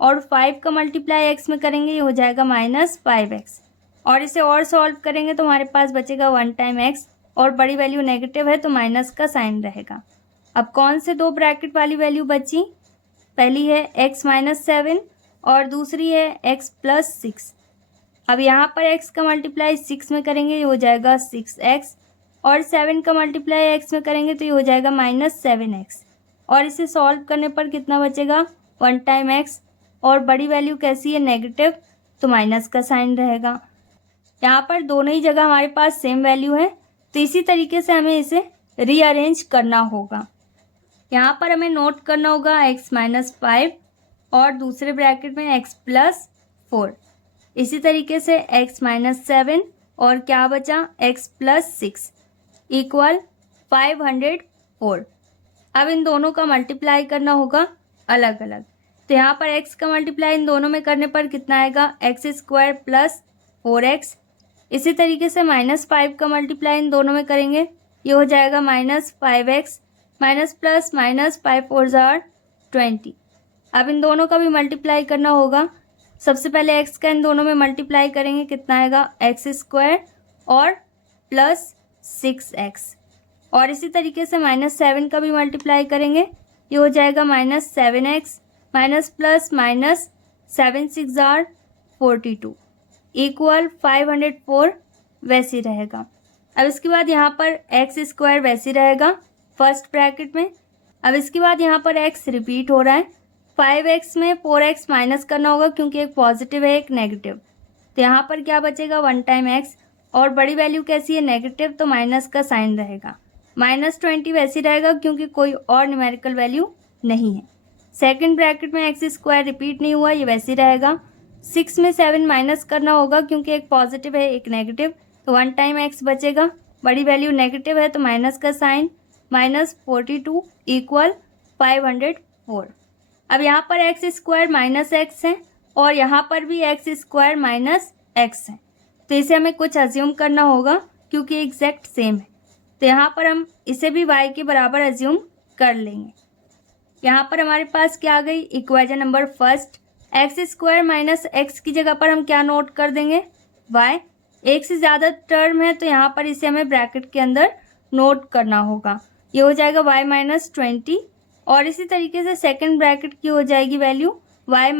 और 5 का मल्टीप्लाई x में करेंगे ये हो जाएगा -5x, और इसे और सॉल्व करेंगे तो हमारे पास बचेगा 1 टाइम x, और बड़ी वैल्यू नेगेटिव है तो माइनस का साइन रहेगा। अब कौन से 2 ब्रैकेट वाली वैल्यू बची, पहली है x - 7 और दूसरी है x + 6। अब यहाँ पर x का मल्टीप्लाई 6 में करेंगे ये हो जाएगा 6x, और 7 का मल्टीप्लाई x में करेंगे तो ये हो जाएगा -7x, और इसे सॉल्व करने पर कितना बचेगा 1 टाइम x, और बड़ी वैल्यू कैसी है नेगेटिव तो माइनस का साइन रहेगा। यहाँ पर दोनों ही जगह हमारे पास सेम वैल्यू है, तो इसी तरीके से हमें इसे रीअरेंज करना होगा। यहाँ पर हमें नोट करना होगा x - 5 और दूसरे ब्रैकेट में x + 4। इसी तरीके से x - 7 और क्या बचा x + 6 इक्वल 504। अब इन दोनों का मल्टीप्लाई करना होगा अलग अलग, तो यहाँ पर x का मल्टीप्लाई इन दोनों में करने पर कितना आएगा x² + 4x। इसी तरीके से -5 का मल्टीप्लाई इन दोनों में करेंगे ये हो जाएगा -5x, माइनस प्लस माइनस 5 4 ज़ार 20। अब इन दोनों का भी मल्टीप्लाई करना होगा। सबसे पहले x का इन दोनों में मल्टीप्लाई करेंगे कितना आएगा x² और प्लस 6x, और इसी तरीके से -7 का भी मल्टीप्लाई करेंगे ये हो जाएगा -7x, माइनस प्लस माइनस 7 6 ज़ार 42 इक्वल 504 वैसे रहेगा। अब इसके बाद यहाँ पर x² वैसे रहेगा फर्स्ट ब्रैकेट में। अब इसके बाद यहाँ पर x रिपीट हो रहा है, 5x में 4x माइनस करना होगा क्योंकि एक पॉजिटिव है एक नेगेटिव, तो यहाँ पर क्या बचेगा 1 टाइम x, और बड़ी वैल्यू कैसी है नेगेटिव तो माइनस का साइन रहेगा, -20 वैसे रहेगा क्योंकि कोई और न्यूमेरिकल वैल्यू नहीं है। सेकंड ब्रैकेट में एक्स स्क्वायर रिपीट नहीं हुआ, ये वैसे रहेगा। 6 में 7 माइनस करना होगा क्योंकि एक पॉजिटिव है एक नेगेटिव, तो 1 टाइम एक्स बचेगा। बड़ी वैल्यू नेगेटिव है तो माइनस का साइन, -42 इक्वल 504। अब यहाँ पर एक्स स्क्वायर माइनस एक्स है और यहाँ पर भी एक्स स्क्वायर माइनस एक्स है, तो इसे हमें कुछ अज्यूम करना होगा क्योंकि एग्जैक्ट सेम है। तो यहाँ पर हम इसे भी y के बराबर अज्यूम कर लेंगे। यहाँ पर हमारे पास क्या आ गई, equation number first, x square minus x की जगह पर हम क्या नोट कर देंगे, y। एक से ज़्यादा टर्म है तो यहाँ पर इसे हमें ब्रैकेट के अंदर नोट करना होगा। ये हो जाएगा y - 20 और इसी तरीके से सेकंड ब्रैकेट की हो जाएगी वैल्यू y -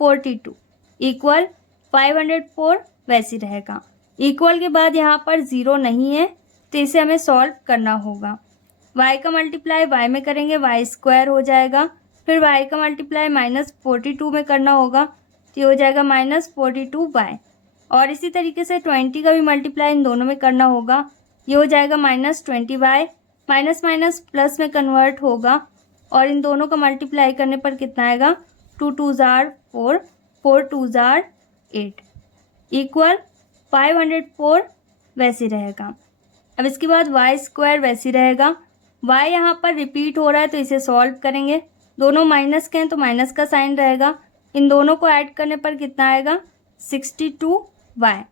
42 इक्वल 504 वैसी रहेगा। इक्वल के बाद यहाँ पर 0 नहीं है तो इसे हमें सॉल्व करना होगा। y का मल्टीप्लाई y में करेंगे y स्क्वायर हो जाएगा, फिर y का मल्टीप्लाई -42 में करना होगा तो ये हो जाएगा -42y, और इसी तरीके से 20 का भी मल्टीप्लाई इन दोनों में करना होगा, ये हो जाएगा -20y, माइनस माइनस प्लस में कन्वर्ट होगा और इन दोनों का मल्टीप्लाई करने पर कितना आएगा, 2 2 जार 4, 4 2 जार 8 इक्वल 504 वैसे रहेगा। अब इसके बाद y स्क्वायर वैसे रहेगा, y यहाँ पर रिपीट हो रहा है तो इसे सॉल्व करेंगे। दोनों माइनस के हैं तो माइनस का साइन रहेगा, इन दोनों को ऐड करने पर कितना आएगा, 62y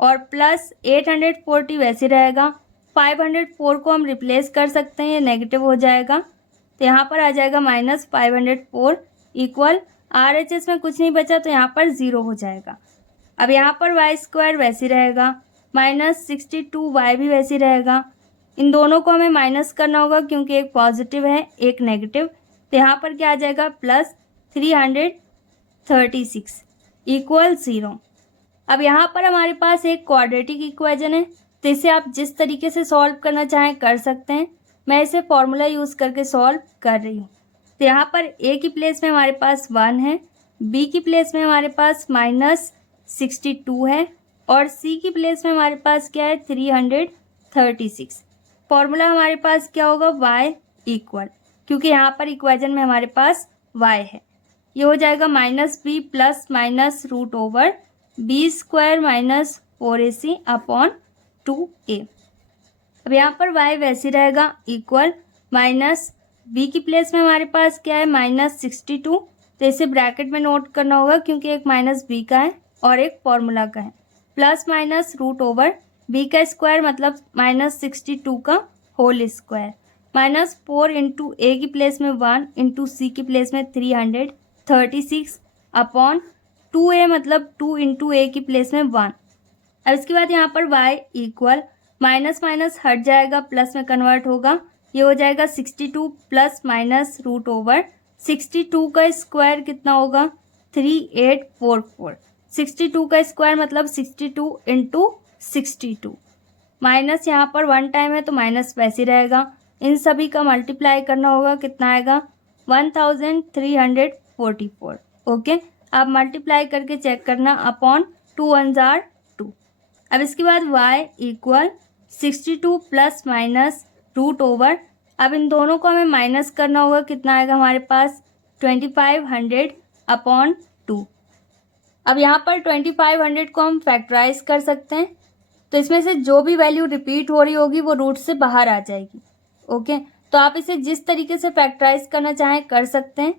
और प्लस 840 वैसे रहेगा। 504 को हम रिप्लेस कर सकते हैं, ये नेगेटिव हो जाएगा तो यहाँ पर आ जाएगा -504 इक्वल RHS में कुछ नहीं बचा तो यहाँ पर 0 हो जाएगा। अब यहाँ पर y स्क्वायर वैसे रहेगा, -62y भी वैसे रहेगा। इन दोनों को हमें माइनस करना होगा क्योंकि एक पॉजिटिव है एक नेगेटिव, तो यहाँ पर क्या आ जाएगा, +336 इक्वल 0। अब यहाँ पर हमारे पास एक क्वाड्रेटिक इक्वेशन है तो इसे आप जिस तरीके से सॉल्व करना चाहें कर सकते हैं। मैं इसे फॉर्मूला यूज़ करके सॉल्व कर रही हूँ। तो यहाँ पर a की प्लेस में हमारे पास 1 है, b की प्लेस में हमारे पास -62 है और c की प्लेस में हमारे पास क्या है, 336। फॉर्मूला हमारे पास क्या होगा, y इक्वल, क्योंकि यहाँ पर इक्वेशन में हमारे पास y है, ये हो जाएगा -b plus minus √b square -4ac upon 2a। अब यहाँ पर y वैसे रहेगा इक्वल -b की प्लेस में हमारे पास क्या है, -62, तो इसे ब्रैकेट में नोट करना होगा क्योंकि एक -b का है और एक फॉर्मूला का है, प्लस माइनस √b का स्क्वायर मतलब -62 का होल स्क्वायर, -4 इंटू a की प्लेस में 1 इंटू c की प्लेस में 336 अपॉन 2a मतलब 2 इंटू a की प्लेस में 1। अब इसके बाद यहाँ पर y इक्वल माइनस माइनस हट जाएगा, प्लस में कन्वर्ट होगा, ये हो जाएगा 62 प्लस माइनस √62 का स्क्वायर कितना होगा, 3844। 62 का स्क्वायर मतलब 62 इंटू 62, माइनस यहाँ पर 1 टाइम है तो माइनस वैसे रहेगा। इन सभी का मल्टीप्लाई करना होगा, कितना आएगा, 1344। ओके, आप मल्टीप्लाई करके चेक करना, अपॉन 2 1 जार 2। अब इसके बाद y इक्वल 62 प्लस माइनस √, अब इन दोनों को हमें माइनस करना होगा, कितना आएगा हमारे पास, 2500 अपॉन 2। अब यहाँ पर 2500 को हम फैक्टराइज कर सकते हैं, तो इसमें से जो भी वैल्यू रिपीट हो रही होगी वो रूट से बाहर आ जाएगी। ओके, तो आप इसे जिस तरीके से फैक्टराइज करना चाहें कर सकते हैं।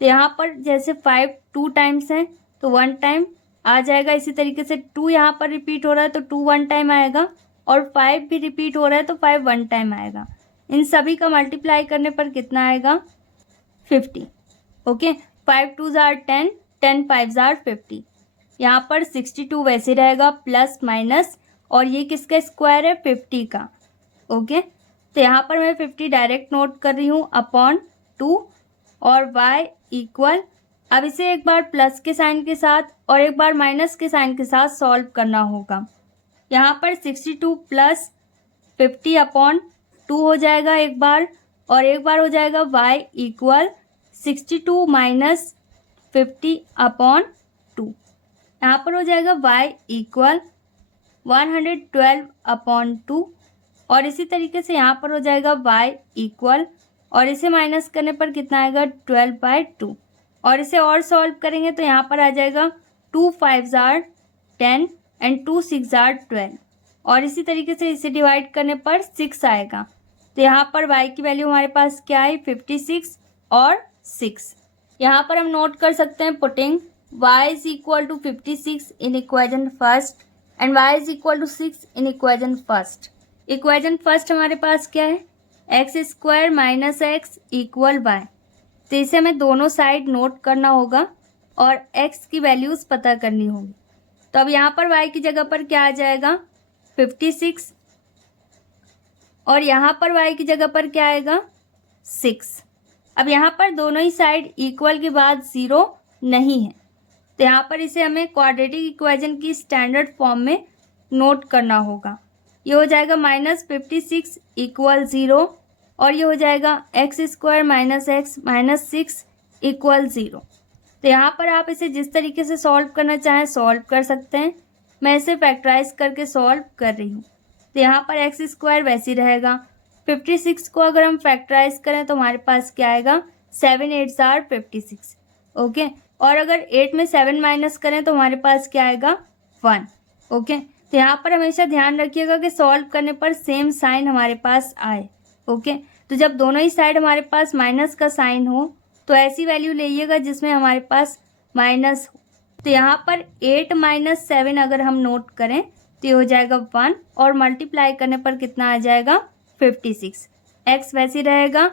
तो यहाँ पर जैसे 5 2 टाइम्स हैं तो 1 टाइम आ जाएगा, इसी तरीके से 2 यहाँ पर रिपीट हो रहा है तो 2 1 टाइम आएगा, और 5 भी रिपीट हो रहा है तो 5 1 टाइम आएगा। इन सभी का मल्टीप्लाई करने पर कितना आएगा, 50। Okay, 5 2 jar 10, 10 5 jar 50। यहाँ पर 62 वैसे रहेगा प्लस माइनस, और ये किसका स्क्वायर है, 50 का। ओके, तो यहाँ पर मैं 50 डायरेक्ट नोट कर रही हूँ अपॉन 2, और y इक्वल, अब इसे एक बार प्लस के साइन के साथ और एक बार माइनस के साइन के साथ सॉल्व करना होगा। यहाँ पर 62 प्लस 50 अपॉन 2 हो जाएगा एक बार, और एक बार हो जाएगा y इक्वल 62 माइनस 50 अपॉन 2। यहाँ पर हो जाएगा y इक्वल 112 अपॉन 2 और इसी तरीके से यहाँ पर हो जाएगा y इक्वल, और इसे माइनस करने पर कितना आएगा 12/2, और इसे और सॉल्व करेंगे तो यहाँ पर आ जाएगा 2 5s are 10 and 2 6s are 12, और इसी तरीके से इसे डिवाइड करने पर 6 आएगा। तो यहाँ पर y की वैल्यू हमारे पास क्या है 56 और 6। यहाँ पर हम नोट कर सकते हैं putting y is equal to 56 in equation first and y is equal to 6 in equation first. Equation first हमारे पास क्या है x square minus x equal y. तो इसे हमें दोनों साइड नोट करना होगा और x की वैल्यूज़ पता करनी होगी। तो अब यहाँ पर y की जगह पर क्या आ जाएगा 56, और यहाँ पर y की जगह पर क्या आएगा 6। अब यहाँ पर दोनों ही साइड इक्वल के बाद 0 नहीं है, तो यहाँ पर इसे हमें क्वाड्रेटिक इक्वेशन की स्टैंडर्ड फॉर्म में नोट करना होगा। ये हो जाएगा -56 इक्वल 0, और ये हो जाएगा x square minus x minus 6 equal 0। तो यहाँ पर आप इसे जिस तरीके से सॉल्व करना चाहें सॉल्व कर सकते हैं। मैं इसे फैक्टराइज करके सॉल्व कर रही हूँ। तो यहाँ पर एक्स स्क्वायर वैसे ही रहेगा। 56 को अगर हम फैक्टराइज करें तो हमारे पास क्या आएगा 7 8s are 56, ओके। और अगर 8 में 7 माइनस करें तो हमारे पास क्या आएगा 1, ओके। तो यहाँ पर हमेशा ध्यान रखिएगा कि सॉल्व करने पर सेम साइन हमारे पास आए, ओके। तो जब दोनों ही साइड हमारे पास माइनस का साइन हो तो ऐसी वैल्यू लीजिएगा जिसमें हमारे पास माइनस हो। तो यहाँ पर 8 माइनस 7 अगर हम नोट करें तो ये हो जाएगा 1, और मल्टीप्लाई करने पर कितना आ जाएगा 56। एक्स वैसे रहेगा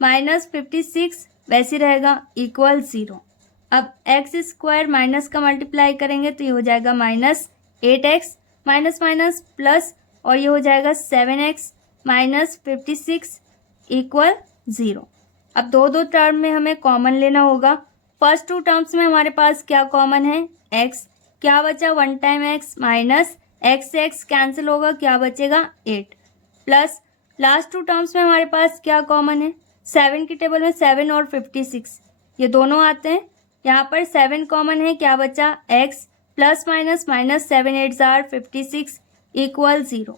-56 वैसे रहेगा इक्वल 0। अब एक्स स्क्वायर माइनस का मल्टीप्लाई करेंगे तो ये हो जाएगा -8x माइनस माइनस प्लस, और ये हो जाएगा 7x माइनस 56 इक्वल 0। अब दो टर्म में हमें कॉमन लेना होगा। फर्स्ट 2 टर्म्स में हमारे पास क्या कॉमन है x, क्या बचा 1 टाइम x माइनस x से x कैंसिल होगा, क्या बचेगा 8, प्लस लास्ट 2 टर्म्स में हमारे पास क्या कॉमन है 7 की टेबल में 7 और 56 ये दोनों आते हैं। यहाँ पर 7 कॉमन है, क्या बचा x plus minus minus 7 8s are 56 equal 0।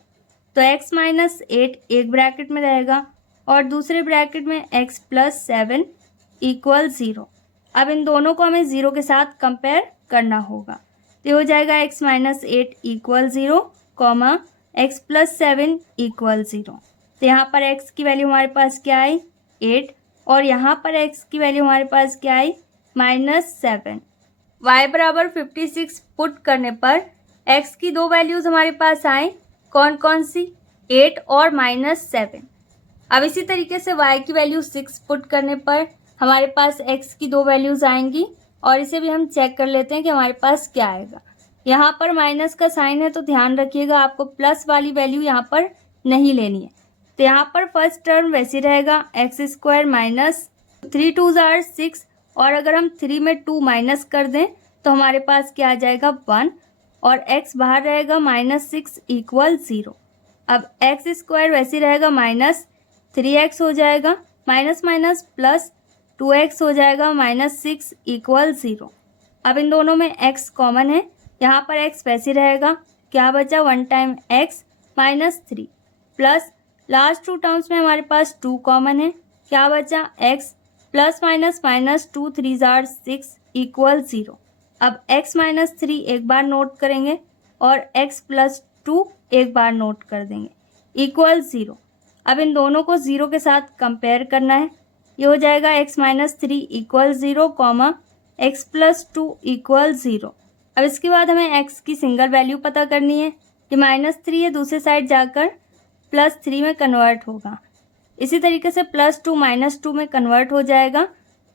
तो x माइनस 8 एक ब्रैकेट में रहेगा और दूसरे ब्रैकेट में x प्लस 7 इक्वल 0। अब इन दोनों को हमें 0 के साथ कंपेयर करना होगा। तो हो जाएगा x minus 8 equal 0 comma x plus 7 equal 0। तो यहाँ पर x की वैल्यू हमारे पास क्या आई 8, और यहाँ पर x की वैल्यू हमारे पास क्या आई -7। y बराबर 56 पुट करने पर x की 2 वैल्यूज़ हमारे पास आए, कौन कौन सी 8 और -7। अब इसी तरीके से y की वैल्यू 6 पुट करने पर हमारे पास x की 2 वैल्यूज़ आएंगी, और इसे भी हम चेक कर लेते हैं कि हमारे पास क्या आएगा। यहाँ पर माइनस का साइन है तो ध्यान रखिएगा आपको प्लस वाली वैल्यू यहाँ पर नहीं लेनी है। तो यहाँ पर फर्स्ट टर्म वैसे रहेगा x square minus 3 2s are 6, और अगर हम 3 में 2 माइनस कर दें तो हमारे पास क्या आ जाएगा 1, और x बाहर रहेगा -6 इक्वल 0। अब एक्स स्क्वायर वैसे रहेगा -3x हो जाएगा, माइनस माइनस प्लस 2x हो जाएगा -6 इक्वल 0। अब इन दोनों में x कॉमन है, यहाँ पर x वैसे रहेगा, क्या बचा 1 time x -3 plus last 2 terms में हमारे पास 2 कॉमन है, क्या बचा x plus minus minus 2 3s are 6 equal 0। अब x माइनस 3 एक बार नोट करेंगे और x प्लस 2 एक बार नोट कर देंगे इक्वल 0। अब इन दोनों को 0 के साथ कंपेयर करना है। ये हो जाएगा x minus 3 equal 0 comma x plus 2 equal 0। अब इसके बाद हमें x की सिंगल वैल्यू पता करनी है। ये -3 है, दूसरे साइड जाकर +3 में कन्वर्ट होगा। इसी तरीके से +2 -2 में कन्वर्ट हो जाएगा।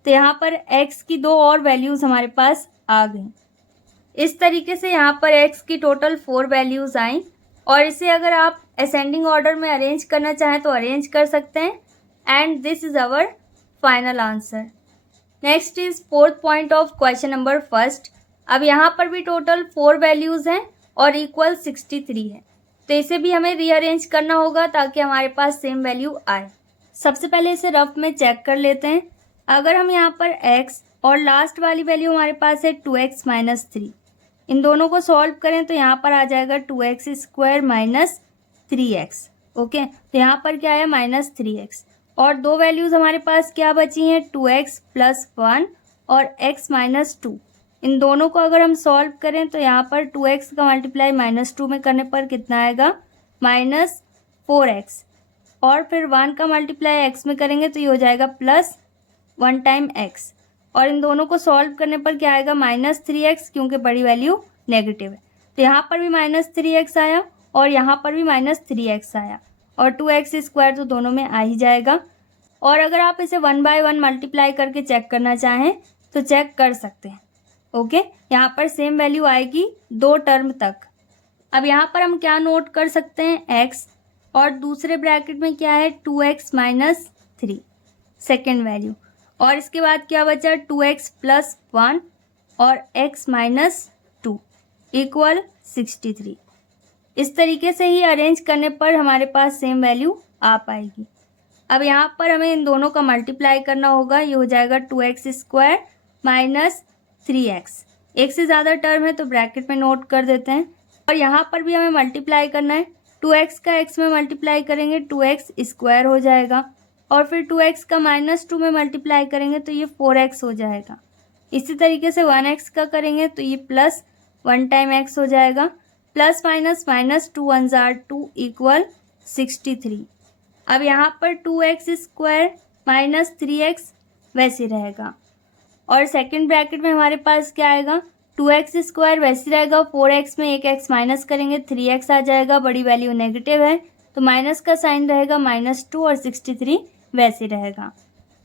तो यहाँ पर x की 2 और वैल्यूज़ हमारे पास आ गई। इस तरीके से यहाँ पर x की टोटल 4 वैल्यूज़ आई, और इसे अगर आप असेंडिंग ऑर्डर में अरेंज करना चाहें तो अरेंज कर सकते हैं। And this is our final answer. Next is 4th point of question number first. अब यहाँ पर भी टोटल 4 वैल्यूज़ हैं और इक्वल 63 है, तो इसे भी हमें रीअरेंज करना होगा ताकि हमारे पास सेम वैल्यू आए। सबसे पहले इसे रफ में चेक कर लेते हैं। अगर हम यहाँ पर x और लास्ट वाली वैल्यू हमारे पास है 2x माइनस 3, इन दोनों को सॉल्व करें तो यहाँ पर आ जाएगा 2x square minus 3x, okay, तो यहाँ पर क्या आया -3x, और दो वैल्यूज़ हमारे पास क्या बची हैं 2x + 1 और x - 2। इन दोनों को अगर हम सॉल्व करें तो यहाँ पर 2x का मल्टीप्लाई -2 में करने पर कितना आएगा -4x, और फिर 1 का मल्टीप्लाई x में करेंगे तो ये हो जाएगा +1 टाइम x, और इन दोनों को सॉल्व करने पर क्या आएगा -3x, क्योंकि बड़ी वैल्यू नेगेटिव है। तो यहाँ पर भी -3x आया और यहाँ पर भी -3x आया, और 2x² तो दोनों में आ ही जाएगा। और अगर आप इसे 1 बाय 1 मल्टीप्लाई करके चेक करना चाहें तो चेक कर सकते हैं। ओके, यहाँ पर सेम वैल्यू आएगी 2 टर्म तक। अब यहाँ पर हम क्या नोट कर सकते हैं x, और दूसरे ब्रैकेट में क्या है 2x - 3 सेकेंड वैल्यू, और इसके बाद क्या बचा 2x + 1 और x - 2 = 63। इस तरीके से ही अरेंज करने पर हमारे पास सेम वैल्यू आ पाएगी। अब यहाँ पर हमें इन दोनों का मल्टीप्लाई करना होगा, ये हो जाएगा 2x² - 3x। एक से ज़्यादा टर्म है तो ब्रैकेट में नोट कर देते हैं, और यहाँ पर भी हमें मल्टीप्लाई करना है। 2x का x में मल्टीप्लाई करेंगे 2x² हो जाएगा, और फिर 2x का -2 में मल्टीप्लाई करेंगे तो ये 4x हो जाएगा। इसी तरीके से 1x का करेंगे तो ये +1 टाइम x हो जाएगा, प्लस माइनस -2 1s are 2 = 63। अब यहाँ पर 2x² - 3x वैसे रहेगा, और सेकंड ब्रैकेट में हमारे पास क्या आएगा 2x² वैसे रहेगा, 4x में एक x माइनस करेंगे 3x आ जाएगा, बड़ी वैल्यू नेगेटिव है तो माइनस का साइन रहेगा -2, और 63 वैसे रहेगा।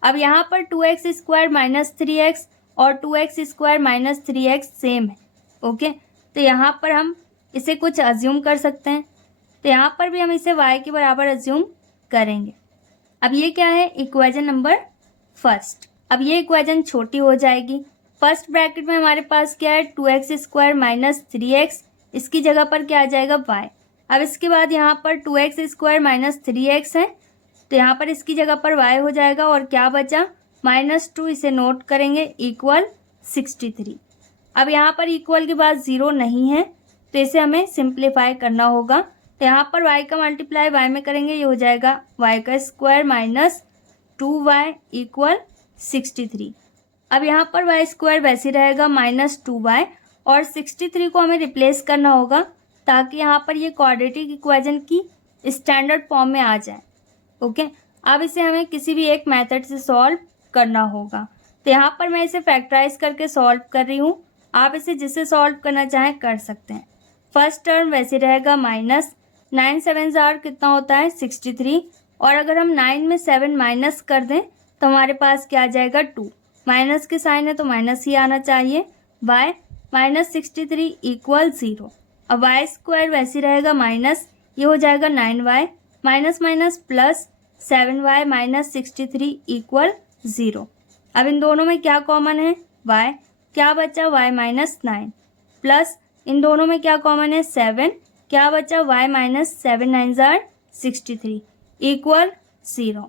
अब यहाँ पर 2x² - 3x और 2x² - 3x सेम है। ओके, तो यहाँ पर हम इसे कुछ अज्यूम कर सकते हैं, तो यहाँ पर भी हम इसे y के बराबर अज्यूम करेंगे। अब ये क्या है इक्वेशन नंबर फर्स्ट। अब ये इक्वेशन छोटी हो जाएगी। फर्स्ट ब्रैकेट में हमारे पास क्या है 2x² - 3x, इसकी जगह पर क्या आ जाएगा y। अब इसके बाद यहाँ पर 2x² - 3x है, तो यहाँ पर इसकी जगह पर y हो जाएगा, और क्या बचा -2, इसे नोट करेंगे = 63। अब यहाँ पर इक्वल के बाद 0 नहीं है तो इसे हमें सिंप्लीफाई करना होगा, तो यहाँ पर y का मल्टीप्लाई y में करेंगे, ये हो जाएगा y² - 2y = 63। अब यहाँ पर y² वैसे रहेगा -2y, और 63 को हमें रिप्लेस करना होगा ताकि यहाँ पर ये क्वाड्रेटिक इक्वेशन की स्टैंडर्ड फॉर्म में आ जाए। ओके, अब इसे हमें किसी भी एक मेथड से सॉल्व करना होगा, तो यहाँ पर मैं इसे फैक्टराइज करके सॉल्व कर रही हूँ। आप इसे जिससे सॉल्व करना चाहें कर सकते हैं। फर्स्ट टर्म वैसे रहेगा -9 7s are कितना होता है 63, और अगर हम 9 में 7 माइनस कर दें तो हमारे पास क्या आ जाएगा 2, माइनस के साइन है तो माइनस ही आना चाहिए। y -63 = 0। अब y² वैसे रहेगा माइनस, ये हो जाएगा 9y - +7y - 63 = 0। अब इन दोनों में क्या कॉमन है y, क्या बचा y - 9, प्लस इन दोनों में क्या कॉमन है 7, क्या बचा y - 7 9s are 63 = 0।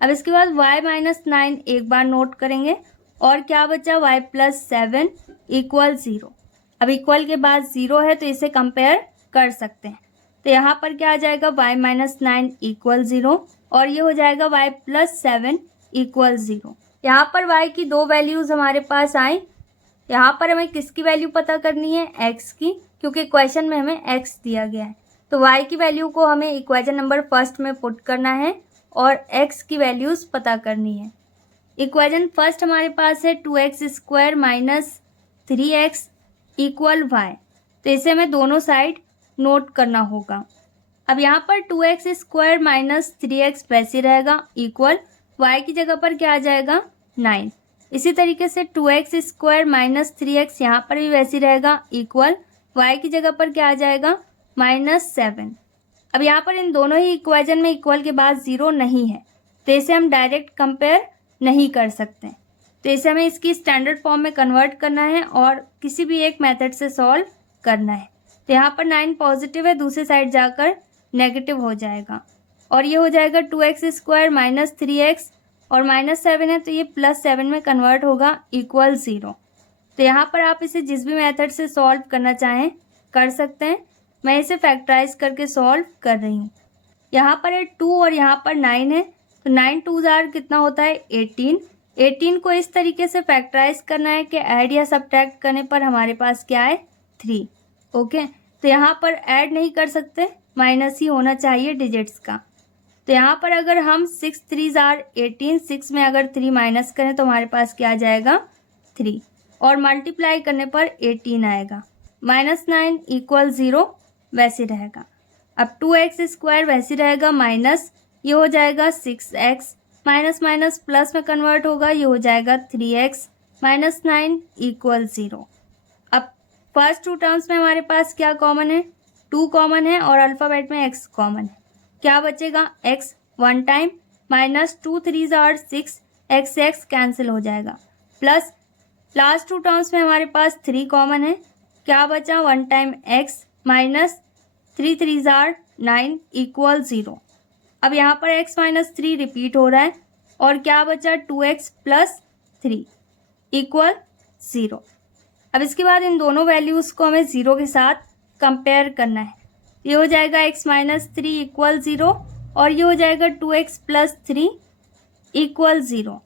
अब इसके बाद y - 9 एक बार नोट करेंगे, और क्या बचा y + 7 = 0। अब इक्वल के बाद 0 है तो इसे कंपेयर कर सकते हैं, तो यहाँ पर क्या आ जाएगा y - 9 = 0, और ये हो जाएगा y + 7 = 0। यहाँ पर y की दो वैल्यूज़ हमारे पास आई। यहाँ पर हमें किसकी वैल्यू पता करनी है x की, क्योंकि क्वेश्चन में हमें x दिया गया है, तो y की वैल्यू को हमें इक्वेशन नंबर फर्स्ट में पुट करना है और x की वैल्यूज़ पता करनी है। इक्वेशन फर्स्ट हमारे पास है 2x² - 3x = y, तो इसे हमें दोनों साइड नोट करना होगा। अब यहाँ पर 2x² - 3x वैसे रहेगा इक्वल, y की जगह पर क्या आ जाएगा 9। इसी तरीके से 2x² - 3x यहाँ पर भी वैसे रहेगा इक्वल, y की जगह पर क्या आ जाएगा -7। अब यहाँ पर इन दोनों ही इक्वेशन में इक्वल के बाद 0 नहीं है, तो इसे हम डायरेक्ट कंपेयर नहीं कर सकते, तो इसे हमें इसकी स्टैंडर्ड फॉर्म में कन्वर्ट करना है और किसी भी एक मेथड से सॉल्व करना है। तो यहाँ पर 9 पॉजिटिव है, दूसरी साइड जाकर नेगेटिव हो जाएगा, और ये हो जाएगा 2x² - 3x, और -7 है तो ये +7 में कन्वर्ट होगा = 0। तो यहाँ पर आप इसे जिस भी मेथड से सॉल्व करना चाहें कर सकते हैं। मैं इसे फैक्टराइज करके सॉल्व कर रही हूँ। यहाँ पर है 2 और यहाँ पर 9 है, तो 9 2 जार कितना होता है 18। 18 को इस तरीके से फैक्टराइज करना है कि ऐड या सब्ट्रैक्ट करने पर हमारे पास क्या है 3। ओके, तो यहाँ पर ऐड नहीं कर सकते, माइनस ही होना चाहिए डिजिट्स का। तो यहाँ पर अगर हम 6 3 जार 18, 6 में अगर 3 माइनस करें तो हमारे पास क्या आ जाएगा 3, और मल्टीप्लाई करने पर 18 आएगा। -9 = 0 वैसे रहेगा। अब 2x स्क्वायर वैसे रहेगा, माइनस ये हो जाएगा 6x, माइनस माइनस प्लस में कन्वर्ट होगा, ये हो जाएगा 3x, -9 = 0। अब फर्स्ट टू टर्म्स में हमारे पास क्या कॉमन है, 2 कॉमन है और अल्फ़ाबेट में x कॉमन है। क्या बचेगा x 1 time, -2 3 jar 6, x cancel हो जाएगा, प्लस लास्ट टू टर्म्स में हमारे पास 3 कॉमन है। क्या बचा 1 टाइम x, -3 3 जार 9 = 0। अब यहाँ पर x - 3 रिपीट हो रहा है और क्या बचा 2x + 3 = 0। अब इसके बाद इन दोनों वैल्यूज़ को हमें 0 के साथ कंपेयर करना है। ये हो जाएगा x - 3 = 0 और ये हो जाएगा 2x + 3 = 0।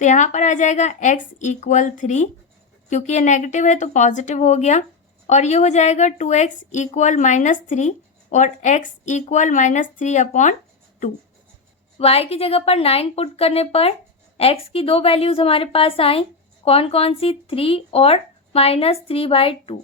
तो यहाँ पर आ जाएगा x = 3, क्योंकि ये नेगेटिव है तो पॉजिटिव हो गया, और ये हो जाएगा 2x = -3 और x = -3/2। y की जगह पर 9 पुट करने पर x की दो वैल्यूज़ हमारे पास आई, कौन कौन सी 3 और -3/2।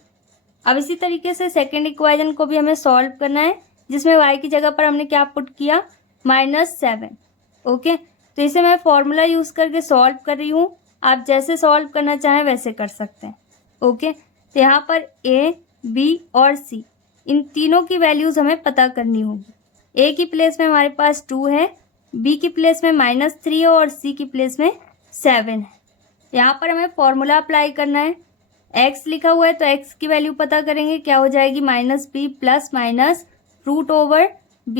अब इसी तरीके से सेकेंड इक्वेशन को भी हमें सॉल्व करना है, जिसमें y की जगह पर हमने क्या पुट किया -7। ओके, तो इसे मैं फॉर्मूला यूज़ करके सॉल्व कर रही हूँ, आप जैसे सॉल्व करना चाहें वैसे कर सकते हैं। ओके, तो यहाँ पर a, b और c इन तीनों की वैल्यूज़ हमें पता करनी होगी। a की प्लेस में हमारे पास 2 है, b की प्लेस में -3 है और c की प्लेस में 7 है। यहाँ पर हमें फॉर्मूला अप्लाई करना है। x लिखा हुआ है तो x की वैल्यू पता करेंगे, क्या हो जाएगी -b plus minus √b² -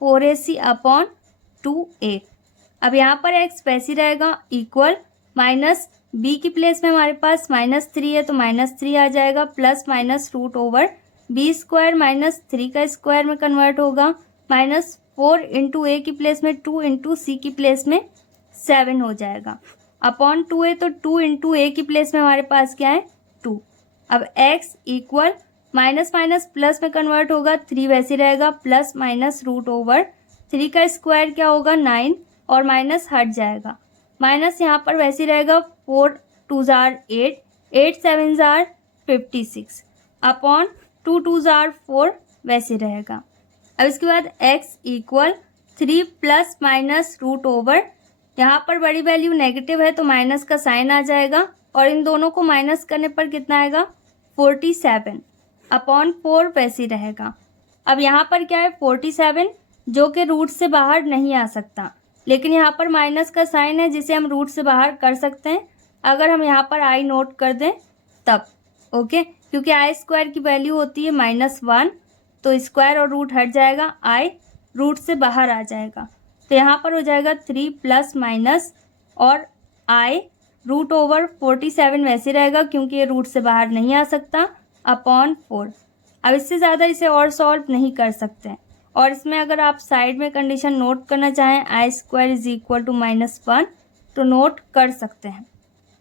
4ac/2a। अब यहाँ पर x वैसे रहेगा इक्वल, -b की प्लेस में हमारे पास -3 है तो -3 आ जाएगा, प्लस माइनस √b² - 3 का स्क्वायर में कन्वर्ट होगा, -4 × a की प्लेस में 2 × c की प्लेस में 7 हो जाएगा, अपॉन 2a, तो 2 × a की प्लेस में हमारे पास क्या है 2। अब x equal minus minus plus में कन्वर्ट होगा, 3 वैसे रहेगा, प्लस माइनस √3 का स्क्वायर क्या होगा 9 और माइनस हट जाएगा, माइनस यहाँ पर वैसे रहेगा, 4 2 जार 8, 8 7 जार 56 अपॉन 2 2 जार 4 वैसे रहेगा। अब इसके बाद x इक्वल 3 प्लस माइनस √, यहाँ पर बड़ी वैल्यू नेगेटिव है तो माइनस का साइन आ जाएगा और इन दोनों को माइनस करने पर कितना आएगा 47 अपॉन 4 वैसे रहेगा। अब यहाँ पर क्या है 47 जो कि रूट से बाहर नहीं आ सकता, लेकिन यहाँ पर माइनस का साइन है जिसे हम रूट से बाहर कर सकते हैं अगर हम यहाँ पर i नोट कर दें तब। ओके, क्योंकि i² की वैल्यू होती है -1, तो स्क्वायर और रूट हट जाएगा, i रूट से बाहर आ जाएगा, तो यहाँ पर हो जाएगा 3 प्लस माइनस और i √47 वैसे रहेगा क्योंकि ये रूट से बाहर नहीं आ सकता, अपॉन 4। अब इससे ज़्यादा इसे और सॉल्व नहीं कर सकते हैं, और इसमें अगर आप साइड में कंडीशन नोट करना चाहें i² = -1 तो नोट कर सकते हैं।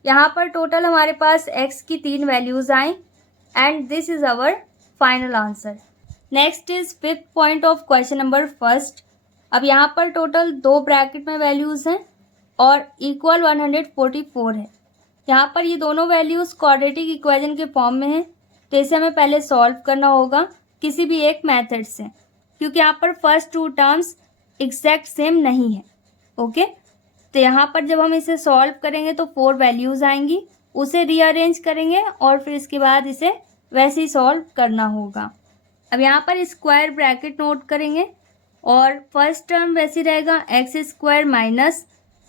यहाँ पर टोटल हमारे पास x की 3 वैल्यूज़ आई and this is our final answer. Next is 5th point of question number 1। अब यहाँ पर टोटल 2 ब्रैकेट में वैल्यूज़ हैं और इक्वल 144 है। यहाँ पर ये दोनों वैल्यूज़ क्वाड्रेटिक इक्वेशन के फॉर्म में हैं, तो इसे हमें पहले सॉल्व करना होगा किसी भी एक मेथड से, क्योंकि यहाँ पर फर्स्ट 2 टर्म्स एग्जैक्ट सेम नहीं है। ओके, तो यहाँ पर जब हम इसे सॉल्व करेंगे तो 4 वैल्यूज़ आएंगी, उसे रीअरेंज करेंगे और फिर इसके बाद इसे वैसे ही सॉल्व करना होगा। अब यहाँ पर स्क्वायर ब्रैकेट नोट करेंगे और फर्स्ट टर्म वैसे रहेगा x² -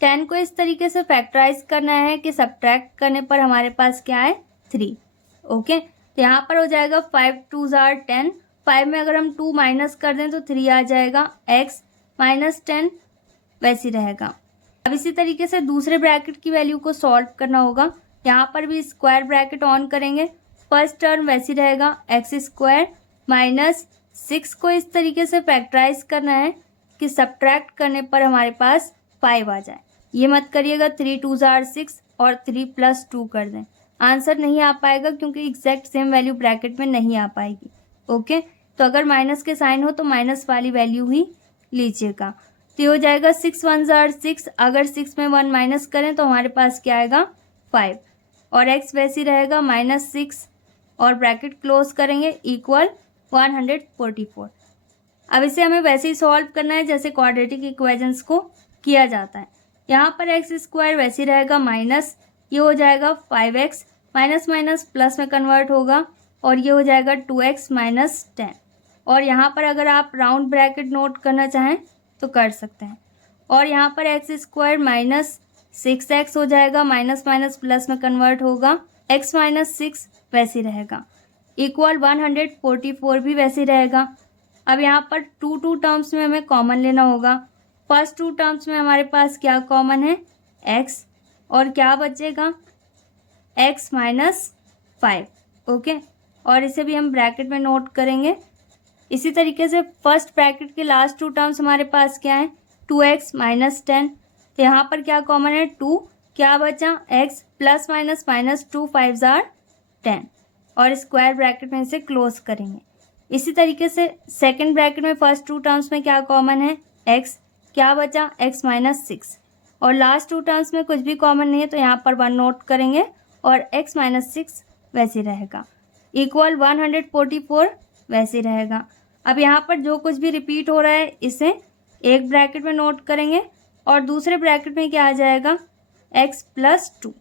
10 को इस तरीके से फैक्टराइज करना है कि सब्ट्रैक्ट करने पर हमारे पास क्या है 3। ओके, तो यहाँ पर हो जाएगा 5 2 जार 10, 5 में अगर हम 2 माइनस कर दें तो 3 आ जाएगा, x - 10 वैसे रहेगा। अब इसी तरीके से दूसरे ब्रैकेट की वैल्यू को सॉल्व करना होगा, यहाँ पर भी स्क्वायर ब्रैकेट ऑन करेंगे, फर्स्ट टर्म वैसे रहेगा x² - 6 को इस तरीके से फैक्टराइज करना है कि सब्ट्रैक्ट करने पर हमारे पास 5 आ जाए। ये मत करिएगा 3 2 जार 6 और 3 + 2 कर दें, आंसर नहीं आ पाएगा क्योंकि एग्जैक्ट सेम वैल्यू ब्रैकेट में नहीं आ पाएगी। ओके, तो अगर माइनस के साइन हो तो माइनस वाली वैल्यू ही लीजिएगा। तो ये हो जाएगा 6 1 जार 6, अगर 6 में 1 माइनस करें तो हमारे पास क्या आएगा 5, और x वैसे ही रहेगा -6 और ब्रैकेट क्लोज करेंगे इक्वल 144। अब इसे हमें वैसे ही सॉल्व करना है जैसे क्वाड्रेटिक इक्वेशंस को किया जाता है। यहाँ पर x² वैसे ही रहेगा माइनस, ये हो जाएगा 5x, माइनस माइनस प्लस में कन्वर्ट होगा और ये हो जाएगा 2x - 10। और यहाँ पर अगर आप राउंड ब्रैकेट नोट करना चाहें तो कर सकते हैं। और यहाँ पर x² -6x हो जाएगा, माइनस माइनस प्लस में कन्वर्ट होगा, x - 6 वैसे ही रहेगा इक्वल 144 भी वैसे ही रहेगा। अब यहाँ पर टू टर्म्स में हमें कॉमन लेना होगा। फर्स्ट 2 टर्म्स में हमारे पास क्या कॉमन है x, और क्या बचेगा x - 5। ओके, और इसे भी हम ब्रैकेट में नोट करेंगे। इसी तरीके से फर्स्ट ब्रैकेट के लास्ट 2 टर्म्स हमारे पास क्या है 2x - 10। तो यहाँ पर क्या कॉमन है 2, क्या बचा x प्लस माइनस -2 5 जार 10, और स्क्वायर ब्रैकेट में इसे क्लोज करेंगे। इसी तरीके से सेकंड ब्रैकेट में फर्स्ट 2 टर्म्स में क्या कॉमन है x, क्या बचा x - 6, और लास्ट 2 टर्म्स में कुछ भी कॉमन नहीं है तो यहाँ पर 1 नोट करेंगे और x - 6 वैसे रहेगा इक्वल 144 वैसे रहेगा। अब यहाँ पर जो कुछ भी रिपीट हो रहा है इसे एक ब्रैकेट में नोट करेंगे और दूसरे ब्रैकेट में क्या आ जाएगा x + 2,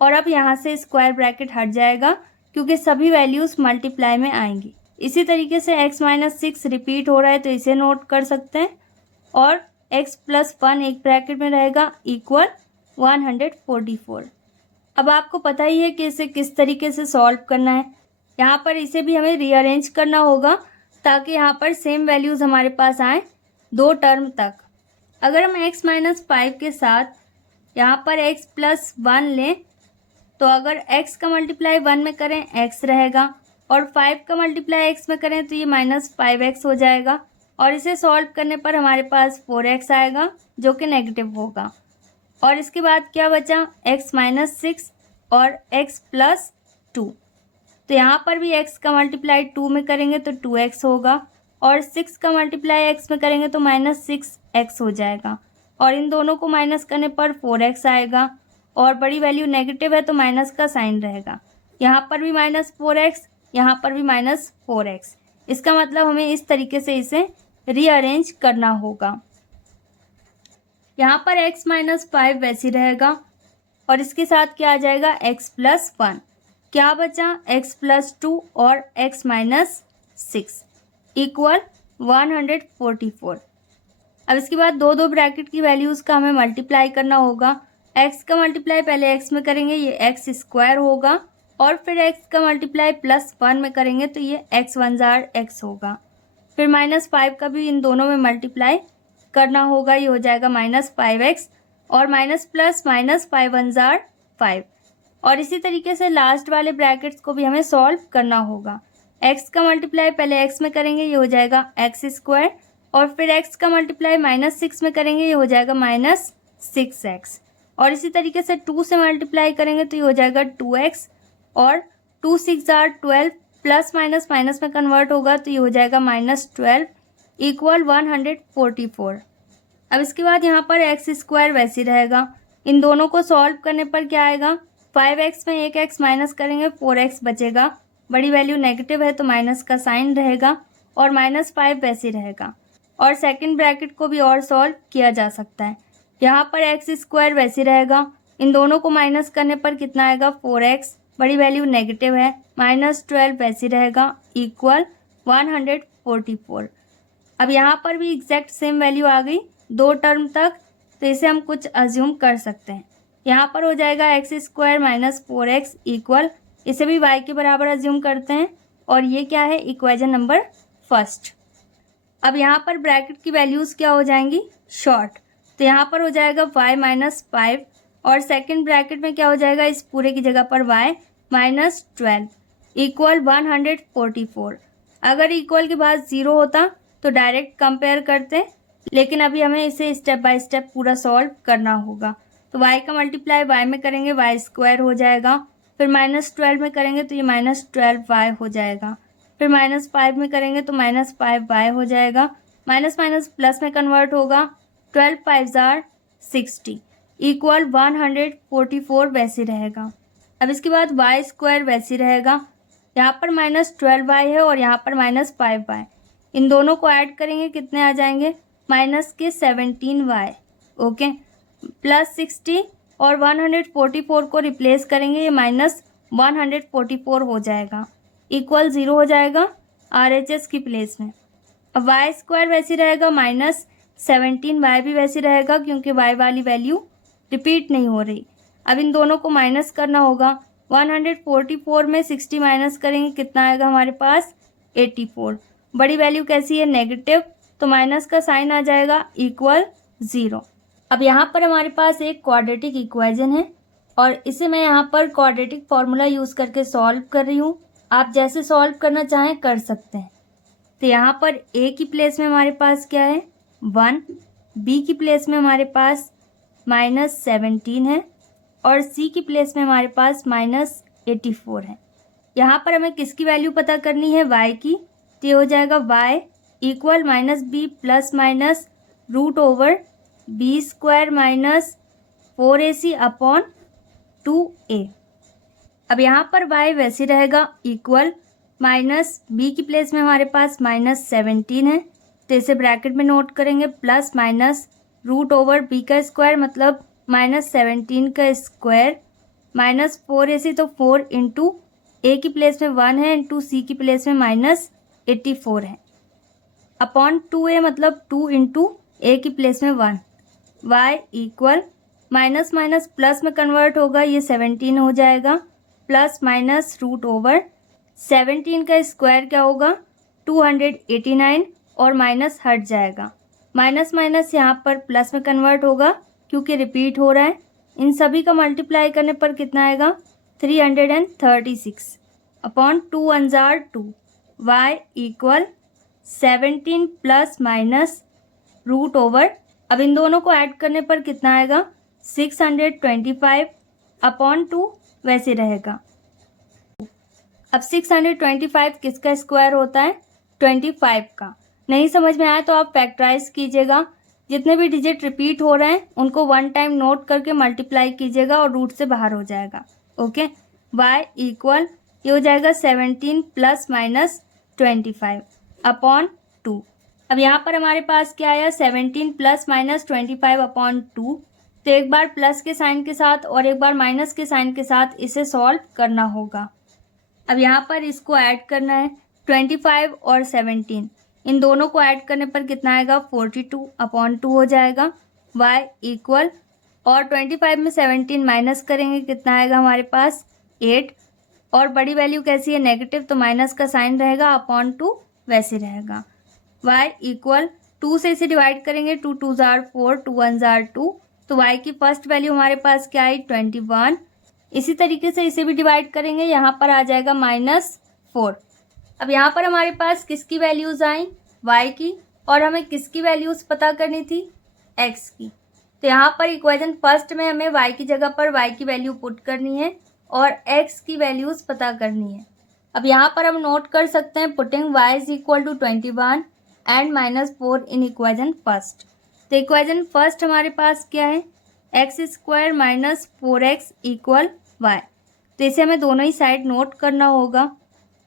और अब यहाँ से स्क्वायर ब्रैकेट हट जाएगा क्योंकि सभी वैल्यूज़ मल्टीप्लाई में आएंगी। इसी तरीके से x - 6 रिपीट हो रहा है तो इसे नोट कर सकते हैं, और x + 1 एक ब्रैकेट में रहेगा इक्वल 144। अब आपको पता ही है कि इसे किस तरीके से सॉल्व करना है। यहाँ पर इसे भी हमें रीअरेंज करना होगा ताकि यहाँ पर सेम वैल्यूज़ हमारे पास आएँ 2 टर्म तक। अगर हम x - 5 के साथ यहाँ पर x + 1 लें तो अगर x का मल्टीप्लाई 1 में करें x रहेगा, और 5 का मल्टीप्लाई x में करें तो ये -5x हो जाएगा, और इसे सॉल्व करने पर हमारे पास 4x आएगा जो कि नेगेटिव होगा। और इसके बाद क्या बचा x - 6 और x + 2। तो यहाँ पर भी x का मल्टीप्लाई 2 में करेंगे तो 2x होगा, और 6 का मल्टीप्लाई x में करेंगे तो -6x हो जाएगा, और इन दोनों को माइनस करने पर 4x आएगा, और बड़ी वैल्यू नेगेटिव है तो माइनस का साइन रहेगा। यहाँ पर भी -4x, यहाँ पर भी -4x। इसका मतलब हमें इस तरीके से इसे रीअरेंज करना होगा। यहाँ पर x - 5 वैसे रहेगा, और इसके साथ क्या आ जाएगा x + 1, क्या बचा x + 2 और x - 6 इक्वल 144। अब इसके बाद दो ब्रैकेट की वैल्यूज़ का हमें मल्टीप्लाई करना होगा। x का मल्टीप्लाई पहले x में करेंगे, ये x² होगा, और फिर x का मल्टीप्लाई +1 में करेंगे तो ये x 1 जार x होगा। फिर -5 का भी इन दोनों में मल्टीप्लाई करना होगा, ये हो जाएगा -5x, और माइनस प्लस -5 1 जार 5। और इसी तरीके से लास्ट वाले ब्रैकेट्स को भी हमें सॉल्व करना होगा। x का मल्टीप्लाई पहले x में करेंगे, ये हो जाएगा x², और फिर x का मल्टीप्लाई -6 में करेंगे, ये हो जाएगा -6x, और इसी तरीके से 2 से मल्टीप्लाई करेंगे तो ये हो जाएगा 2x, और 2 6 जार 12, प्लस माइनस माइनस में कन्वर्ट होगा तो ये हो जाएगा -12 इक्वल 144। अब इसके बाद यहाँ पर x² वैसे रहेगा। इन दोनों को सॉल्व करने पर क्या आएगा, 5x में एक x माइनस करेंगे 4x बचेगा, बड़ी वैल्यू नेगेटिव है तो माइनस का साइन रहेगा, और -5 वैसे रहेगा। और सेकंड ब्रैकेट को भी और सॉल्व किया जा सकता है। यहाँ पर x² वैसे रहेगा, इन दोनों को माइनस करने पर कितना आएगा 4x, बड़ी वैल्यू नेगेटिव है, -12 वैसे रहेगा इक्वल 144। अब यहाँ पर भी एग्जैक्ट सेम वैल्यू आ गई 2 टर्म तक, तो इसे हम कुछ अज्यूम कर सकते हैं। यहाँ पर हो जाएगा x² - 4x इक्वल, इसे भी y के बराबर अज्यूम करते हैं, और ये क्या है इक्वेशन नंबर फर्स्ट। अब यहाँ पर ब्रैकेट की वैल्यूज़ क्या हो जाएंगी शॉर्ट, तो यहाँ पर हो जाएगा y - 5, और सेकंड ब्रैकेट में क्या हो जाएगा इस पूरे की जगह पर y - 12 इक्वल 144। अगर इक्वल के बाद 0 होता तो डायरेक्ट कंपेयर करते, लेकिन अभी हमें इसे स्टेप बाय स्टेप पूरा सॉल्व करना होगा। तो y का मल्टीप्लाई y में करेंगे y स्क्वायर हो जाएगा, फिर -12 में करेंगे तो ये -12y हो जाएगा, फिर -5 में करेंगे तो -5y हो जाएगा, माइनस माइनस प्लस में कन्वर्ट होगा, 12 5 जार 60 इक्वल 144 वैसे रहेगा। अब इसके बाद y स्क्वायर वैसे रहेगा, यहाँ पर -12y है और यहाँ पर -5y, इन दोनों को ऐड करेंगे कितने आ जाएंगे, माइनस के 17y, ओके, प्लस 60 और 144 को रिप्लेस करेंगे, ये -144 हो जाएगा, इक्वल 0 हो जाएगा RHS की प्लेस में। अब y स्क्वायर वैसे रहेगा, -17y भी वैसे रहेगा क्योंकि y वाली वैल्यू रिपीट नहीं हो रही। अब इन दोनों को माइनस करना होगा, 144 में 60 माइनस करेंगे कितना आएगा हमारे पास, 84। बड़ी वैल्यू कैसी है, नेगेटिव, तो माइनस का साइन आ जाएगा, इक्वल 0। अब यहाँ पर हमारे पास एक क्वाड्रेटिक इक्वेशन है और इसे मैं यहाँ पर क्वाड्रेटिक फॉर्मूला यूज़ करके सॉल्व कर रही हूँ। आप जैसे सॉल्व करना चाहें कर सकते हैं। तो यहाँ पर a की प्लेस में हमारे पास क्या है, 1, b की प्लेस में हमारे पास -17 है और c की प्लेस में हमारे पास -84 है। यहाँ पर हमें किसकी वैल्यू पता करनी है, y की, तो ये हो जाएगा y equal -b plus minus √b square -4ac upon 2a। अब यहाँ पर y वैसे रहेगा, इक्वल -b की प्लेस में हमारे पास -17 है, तो इसे ब्रैकेट में नोट करेंगे, प्लस माइनस √b का स्क्वायर मतलब -17 का स्क्वायर -4ac, तो 4 इंटू a की प्लेस में 1 है इंटू c की प्लेस में -84 है, अपॉन 2a मतलब 2 इंटू a की प्लेस में 1। y equal minus minus plus में कन्वर्ट होगा, ये 17 हो जाएगा, प्लस माइनस √17 का स्क्वायर क्या होगा, 289 और माइनस हट जाएगा, माइनस माइनस यहाँ पर प्लस में कन्वर्ट होगा क्योंकि रिपीट हो रहा है। इन सभी का मल्टीप्लाई करने पर कितना आएगा, 336 अपॉन 2 1 जार 2। y इक्वल 17 प्लस माइनस √ अब इन दोनों को ऐड करने पर कितना आएगा, 625 अपॉन 2 वैसे रहेगा। अब 625 किसका स्क्वायर होता है, 25 का। नहीं समझ में आया तो आप फैक्टराइज कीजिएगा, जितने भी डिजिट रिपीट हो रहे हैं उनको 1 टाइम नोट करके मल्टीप्लाई कीजिएगा और रूट से बाहर हो जाएगा, ओके। y इक्वल ये हो जाएगा 17 प्लस माइनस 25 अपॉन 2। अब यहाँ पर हमारे पास क्या आया, 17 प्लस माइनस 25 अपॉन 2। तो एक बार प्लस के साइन के साथ और एक बार माइनस के साइन के साथ इसे सॉल्व करना होगा। अब यहाँ पर इसको ऐड करना है, 25 और 17 इन दोनों को ऐड करने पर कितना आएगा, 42 अपॉन 2 हो जाएगा। y इक्वल और 25 में 17 माइनस करेंगे कितना आएगा हमारे पास, 8। और बड़ी वैल्यू कैसी है, नेगेटिव, तो माइनस का साइन रहेगा, अपॉन 2 वैसे रहेगा। y इक्वल 2 से इसे डिवाइड करेंगे, 2 2 जार 4, 2 1 जार 2, तो y की फर्स्ट वैल्यू हमारे पास क्या आई, 21। इसी तरीके से इसे भी डिवाइड करेंगे, यहाँ पर आ जाएगा -4। अब यहाँ पर हमारे पास किसकी वैल्यूज़ आई, y की, और हमें किसकी वैल्यूज़ पता करनी थी, x की। तो यहाँ पर इक्वेशन फर्स्ट में हमें y की जगह पर y की वैल्यू पुट करनी है और x की वैल्यूज़ पता करनी है। अब यहाँ पर हम नोट कर सकते हैं, putting y is equal to 21 and -4 in equation first. तो इक्वेशन फर्स्ट हमारे पास क्या है, x square -4x equal y। तो इसे हमें दोनों ही साइड नोट करना होगा।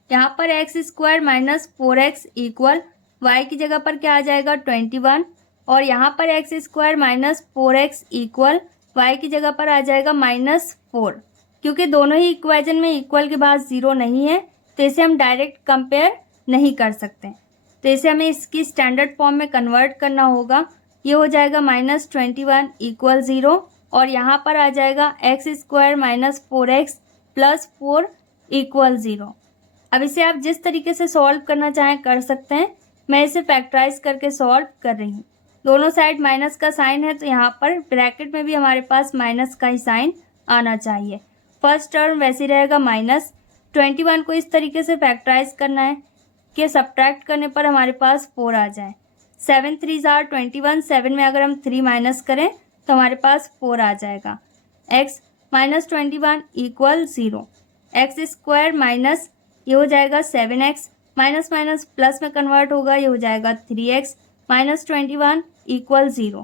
यहाँ पर x square -4x equal y की जगह पर क्या आ जाएगा, 21, और यहाँ पर x square -4x equal y की जगह पर आ जाएगा -4। क्योंकि दोनों ही इक्वेशन में इक्वल के बाद 0 नहीं है तो इसे हम डायरेक्ट कंपेयर नहीं कर सकते, तो इसे हमें इसकी स्टैंडर्ड फॉर्म में कन्वर्ट करना होगा। ये हो जाएगा -21 इक्वल 0 और यहाँ पर आ जाएगा x square -4x plus 4 equal 0। अब इसे आप जिस तरीके से सॉल्व करना चाहें कर सकते हैं। मैं इसे फैक्टराइज करके सॉल्व कर रही हूँ। दोनों साइड माइनस का साइन है तो यहाँ पर ब्रैकेट में भी हमारे पास माइनस का ही साइन आना चाहिए। फर्स्ट टर्म वैसे रहेगा -21 को इस तरीके से फैक्टराइज करना है, के सब्ट्रैक्ट करने पर हमारे पास 4 आ जाए। 7 3 जार 21, 7 में अगर हम 3 माइनस करें तो हमारे पास 4 आ जाएगा। x minus 21 equal 0। X square minus ये हो जाएगा 7x, माइनस माइनस प्लस में कन्वर्ट होगा, ये हो जाएगा 3x minus 21 equal 0।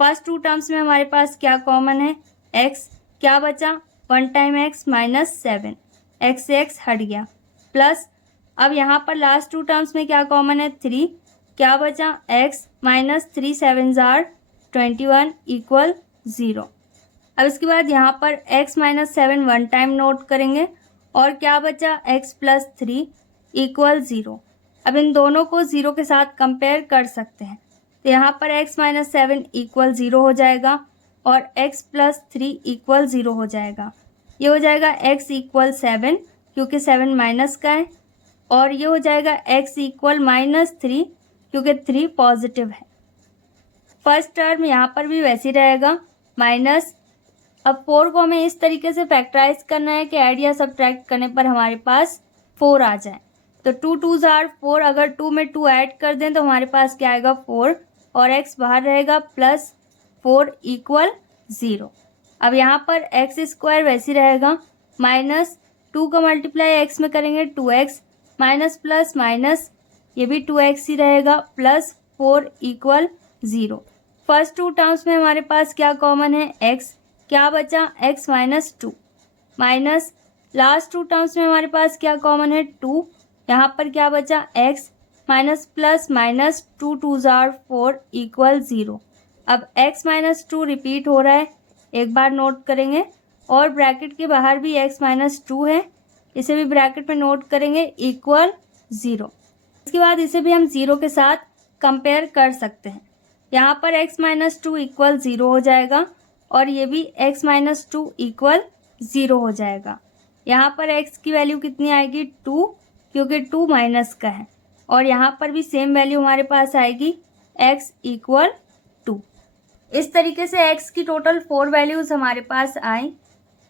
First two terms में हमारे पास क्या कॉमन है, x क्या बचा, 1 टाइम x माइनस 7, x से x हट गया, प्लस अब यहाँ पर लास्ट टू टर्म्स में क्या कॉमन है, 3 क्या बचा, x माइनस 3 7 जार 21 इक्वल 0। अब इसके बाद यहाँ पर x माइनस 7 1 टाइम नोट करेंगे और क्या बचा, x प्लस 3 इक्वल 0। अब इन दोनों को 0 के साथ कंपेयर कर सकते हैं, तो यहाँ पर x माइनस 7 इक्वल 0 हो जाएगा और x प्लस 3 इक्वल 0 हो जाएगा। ये हो जाएगा x इक्वल 7 क्योंकि 7 माइनस का है, और ये हो जाएगा x इक्वल माइनस 3 क्योंकि 3 पॉजिटिव है। फर्स्ट टर्म यहाँ पर भी वैसे ही रहेगा माइनस। अब 4 को हमें इस तरीके से फैक्टराइज करना है कि ऐड या सब्ट्रैक्ट करने पर हमारे पास 4 आ जाए। तो 2 2 जार 4, अगर 2 में 2 ऐड कर दें तो हमारे पास क्या आएगा 4 और x बाहर रहेगा प्लस 4 इक्वल 0। अब यहाँ पर एक्स स्क्वायर वैसे ही रहेगा माइनस 2 का मल्टीप्लाई x में करेंगे 2x माइनस प्लस माइनस ये भी 2x ही रहेगा plus 4 equal 0। First two terms में हमारे पास क्या कॉमन है, x क्या बचा, x minus 2 minus last two terms में हमारे पास क्या कॉमन है, 2, यहाँ पर क्या बचा, x minus plus minus 2 2 jar 4 equal 0। अब x माइनस 2 रिपीट हो रहा है, एक बार नोट करेंगे, और ब्रैकेट के बाहर भी x माइनस 2 है, इसे भी ब्रैकेट में नोट करेंगे इक्वल 0। इसके बाद इसे भी हम 0 के साथ कंपेयर कर सकते हैं। यहाँ पर x माइनस 2 इक्वल 0 हो जाएगा और ये भी x माइनस 2 इक्वल 0 हो जाएगा। यहाँ पर x की वैल्यू कितनी आएगी, 2, क्योंकि 2 माइनस का है, और यहाँ पर भी सेम वैल्यू हमारे पास आएगी x इक्वल 2। इस तरीके से x की टोटल 4 वैल्यूज़ हमारे पास आई,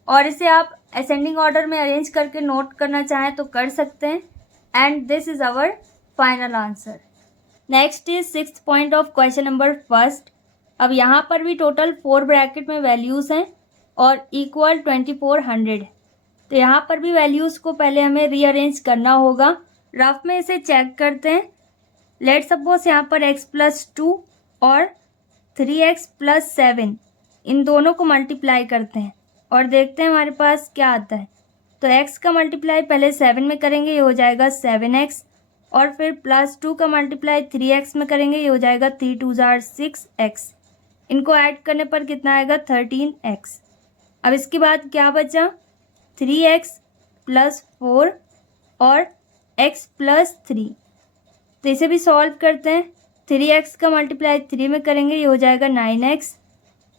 और इसे आप असेंडिंग ऑर्डर में अरेंज करके नोट करना चाहें तो कर सकते हैं। And this is our final answer. Next is 6th point of question number first. अब यहाँ पर भी टोटल 4 ब्रैकेट में वैल्यूज़ हैं और इक्वल 2400 है, तो यहाँ पर भी वैल्यूज़ को पहले हमें रीअरेंज करना होगा। रफ में इसे चेक करते हैं। लेट सपोज यहाँ पर x प्लस 2 और 3x प्लस 7 इन दोनों को मल्टीप्लाई करते हैं और देखते हैं हमारे पास क्या आता है। तो x का मल्टीप्लाई पहले 7 में करेंगे, ये हो जाएगा 7x, और फिर प्लस 2 का मल्टीप्लाई 3x में करेंगे, ये हो जाएगा 3 2 जार 6x। इनको ऐड करने पर कितना आएगा, 13x। अब इसके बाद क्या बचा, 3x प्लस 4 और x प्लस 3। तो इसे भी सॉल्व करते हैं। 3x का मल्टीप्लाई 3 में करेंगे, ये हो जाएगा 9x,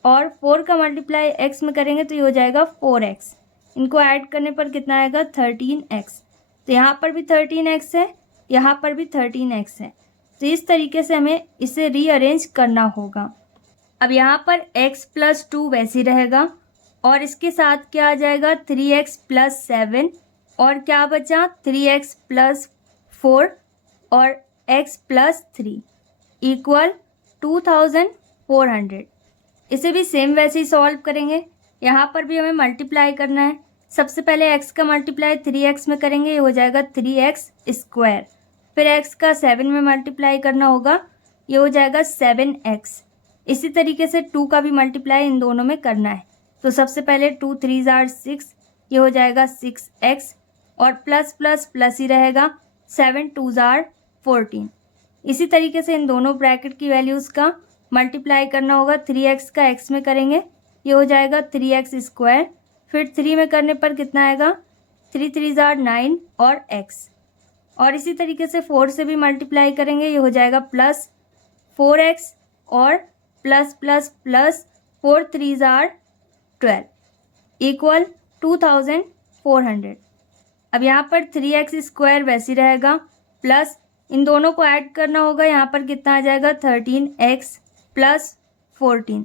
और 4 का मल्टीप्लाई x में करेंगे तो ये हो जाएगा 4x। इनको ऐड करने पर कितना आएगा, 13x। तो यहाँ पर भी 13x है, यहाँ पर भी 13x है। तो इस तरीके से हमें इसे रीअरेंज करना होगा। अब यहाँ पर x प्लस 2 वैसे ही रहेगा, और इसके साथ क्या आ जाएगा, 3x प्लस 7, और क्या बचा, 3x प्लस 4 और x प्लस 3 इक्वल 2400। इसे भी सेम वैसे ही सॉल्व करेंगे। यहाँ पर भी हमें मल्टीप्लाई करना है। सबसे पहले x का मल्टीप्लाई 3x में करेंगे, ये हो जाएगा 3x स्क्वायर। फिर x का 7 में मल्टीप्लाई करना होगा, ये हो जाएगा 7x। इसी तरीके से 2 का भी मल्टीप्लाई इन दोनों में करना है। तो सबसे पहले 2 3 जार 6, ये हो जाएगा 6x, और प्लस प्लस प्लस ही रहेगा, 7 2 जार 14। इसी तरीके से इन दोनों ब्रैकेट की वैल्यूज़ का मल्टीप्लाई करना होगा। 3x का x में करेंगे, ये हो जाएगा 3x स्क्वायर। फिर 3 में करने पर कितना आएगा, 3 3 जार 9 और x, और इसी तरीके से 4 से भी मल्टीप्लाई करेंगे, ये हो जाएगा प्लस 4x और plus plus plus 4 3 jar 12 equal 2400। अब यहाँ पर 3x स्क्वायर वैसे रहेगा, प्लस इन दोनों को ऐड करना होगा। यहाँ पर कितना आ जाएगा, 13x प्लस 14।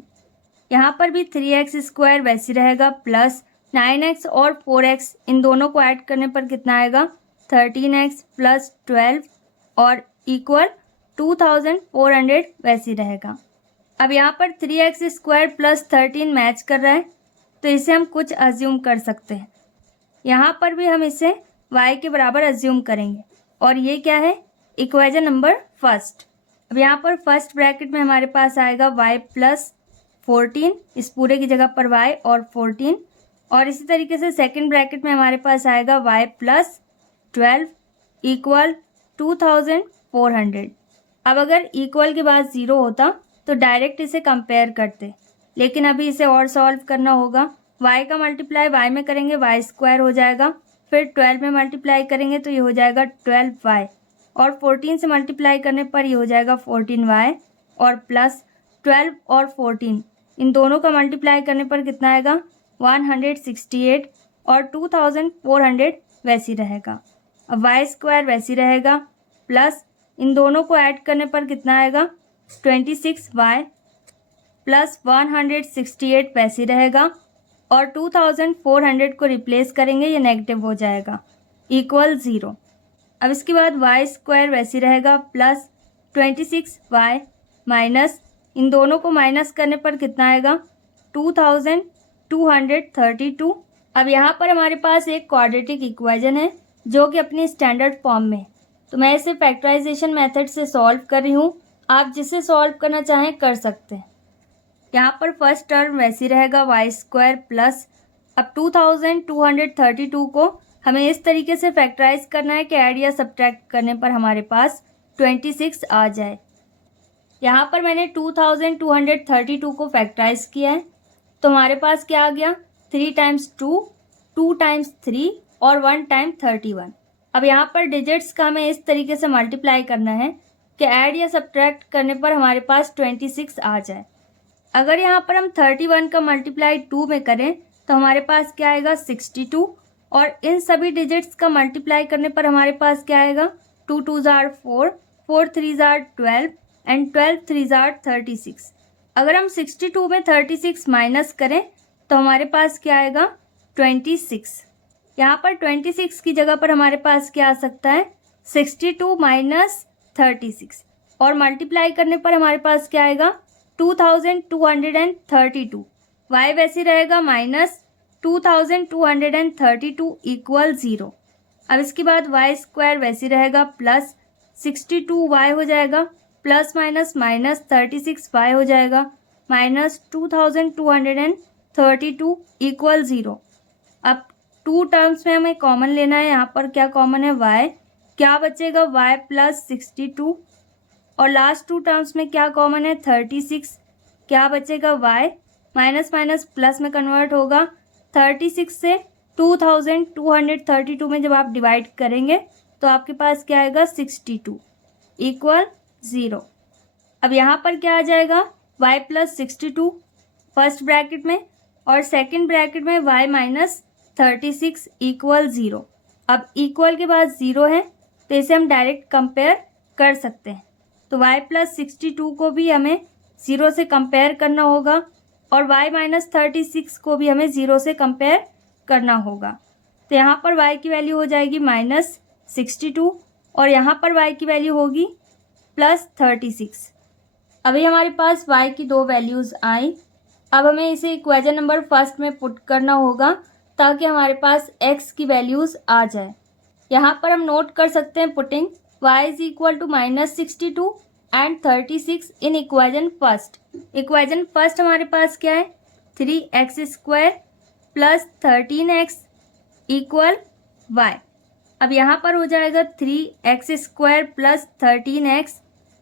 यहाँ पर भी 3x स्क्वायर वैसे रहेगा, प्लस 9x और 4x इन दोनों को ऐड करने पर कितना आएगा, 13x प्लस 12 और इक्वल 2400 वैसे ही रहेगा। अब यहाँ पर 3x² प्लस 13 मैच कर रहा है, तो इसे हम कुछ अज्यूम कर सकते हैं। यहाँ पर भी हम इसे y के बराबर अज्यूम करेंगे, और ये क्या है, इक्वेशन नंबर फर्स्ट। अब यहाँ पर फर्स्ट ब्रैकेट में हमारे पास आएगा y प्लस 14, इस पूरे की जगह पर y और 14, और इसी तरीके से सेकंड ब्रैकेट में हमारे पास आएगा y प्लस 12 इक्वल 2400। अब अगर इक्वल के बाद 0 होता तो डायरेक्ट इसे कंपेयर करते, लेकिन अभी इसे और सॉल्व करना होगा। y का मल्टीप्लाई y में करेंगे y² हो जाएगा, फिर 12 में मल्टीप्लाई करेंगे तो ये हो जाएगा 12y, और 14 से मल्टीप्लाई करने पर ये हो जाएगा 14y, और प्लस 12 और 14 इन दोनों का मल्टीप्लाई करने पर कितना आएगा 168, और 2400 वैसी रहेगा। अब y² वैसी रहेगा, प्लस इन दोनों को ऐड करने पर कितना आएगा 26y प्लस 168 वैसी रहेगा, और 2400 को रिप्लेस करेंगे, ये नेगेटिव हो जाएगा, इक्वल 0। अब इसके बाद y² वैसी रहेगा, प्लस 26y माइनस इन दोनों को माइनस करने पर कितना आएगा 2232। अब यहाँ पर हमारे पास एक क्वाड्रेटिक इक्वेशन है जो कि अपनी स्टैंडर्ड फॉर्म में है, तो मैं इसे फैक्टराइजेशन मेथड से सॉल्व कर रही हूँ। आप जिसे सॉल्व करना चाहें कर सकते हैं। यहाँ पर फर्स्ट टर्म वैसी रहेगा y² प्लस, अब 2232 को हमें इस तरीके से फैक्टराइज करना है कि ऐड या सब्ट्रैक्ट करने पर हमारे पास 26 आ जाए। यहाँ पर मैंने 2232 को फैक्टराइज किया है, तो हमारे पास क्या आ गया 3 टाइम्स 2, 2 टाइम्स 3 और 1 टाइम 31। अब यहाँ पर डिजिट्स का हमें इस तरीके से मल्टीप्लाई करना है कि ऐड या सब्ट्रैक्ट करने पर हमारे पास 26 आ जाए। अगर यहाँ पर हम 31 का मल्टीप्लाई 2 में करें तो हमारे पास क्या आएगा 62, और इन सभी डिजिट्स का मल्टीप्लाई करने पर हमारे पास क्या आएगा 2 2s are 4, 4 3s are 12 and 12 3s are 36। अगर हम 62 में 36 माइनस करें तो हमारे पास क्या आएगा 26। यहाँ पर 26 की जगह पर हमारे पास क्या आ सकता है 62 माइनस 36, और मल्टीप्लाई करने पर हमारे पास क्या आएगा 2232। y वैसे रहेगा माइनस 2232 इक्वल 0। अब इसके बाद y² वैसी रहेगा, प्लस 62y हो जाएगा, प्लस माइनस माइनस 36y हो जाएगा, माइनस 2232 इक्वल 0। अब 2 टर्म्स में हमें कॉमन लेना है। यहाँ पर क्या कॉमन है y, क्या बचेगा y प्लस 62, और लास्ट 2 टर्म्स में क्या कॉमन है 36, क्या बचेगा y, माइनस माइनस प्लस में कन्वर्ट होगा। 36 से 2232 में जब आप डिवाइड करेंगे तो आपके पास क्या आएगा 62 इक्वल 0। अब यहाँ पर क्या आ जाएगा y प्लस 62 फर्स्ट ब्रैकेट में, और सेकंड ब्रैकेट में y माइनस 36 इक्वल 0। अब इक्वल के बाद 0 है तो इसे हम डायरेक्ट कंपेयर कर सकते हैं, तो y प्लस 62 को भी हमें 0 से कंपेयर करना होगा, और y माइनस 36 को भी हमें 0 से कंपेयर करना होगा। तो यहाँ पर y की वैल्यू हो जाएगी माइनस 62, और यहाँ पर y की वैल्यू होगी प्लस 36। अभी हमारे पास y की 2 वैल्यूज़ आई। अब हमें इसे इक्वेशन नंबर फर्स्ट में पुट करना होगा ताकि हमारे पास x की वैल्यूज़ आ जाए। यहाँ पर हम नोट कर सकते हैं putting y is equal to minus 62 and 36 in equation first. Equation first हमारे पास क्या है 3x² plus 13x equal y। अब यहाँ पर हो जाएगा 3x² plus 13x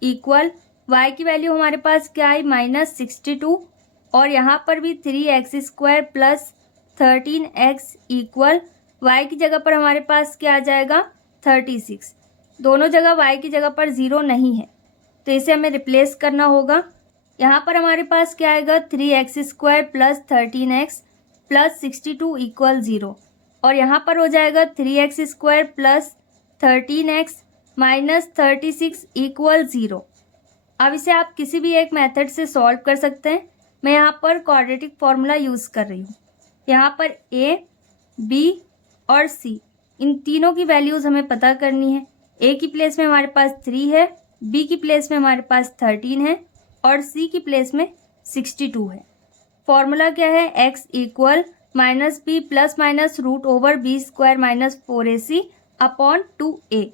equal y की वैल्यू हमारे पास क्या आई माइनस 62, और यहाँ पर भी 3x² plus 13x equal y की जगह पर हमारे पास क्या आ जाएगा 36। दोनों जगह y की जगह पर 0 नहीं है तो इसे हमें रिप्लेस करना होगा। यहाँ पर हमारे पास क्या आएगा 3x² plus 13x plus 62 equal 0, और यहाँ पर हो जाएगा 3x² plus 13x minus 36 equal 0। अब इसे आप किसी भी एक मेथड से सॉल्व कर सकते हैं। मैं यहाँ पर क्वाड्रेटिक फॉर्मूला यूज़ कर रही हूँ। यहाँ पर a, b और c इन तीनों की वैल्यूज़ हमें पता करनी है। ए की प्लेस में हमारे पास 3 है, बी की प्लेस में हमारे पास 13 है और सी की प्लेस में 62 है। फॉर्मूला क्या है, x equal minus b plus minus root over b square minus 4ac upon 2a।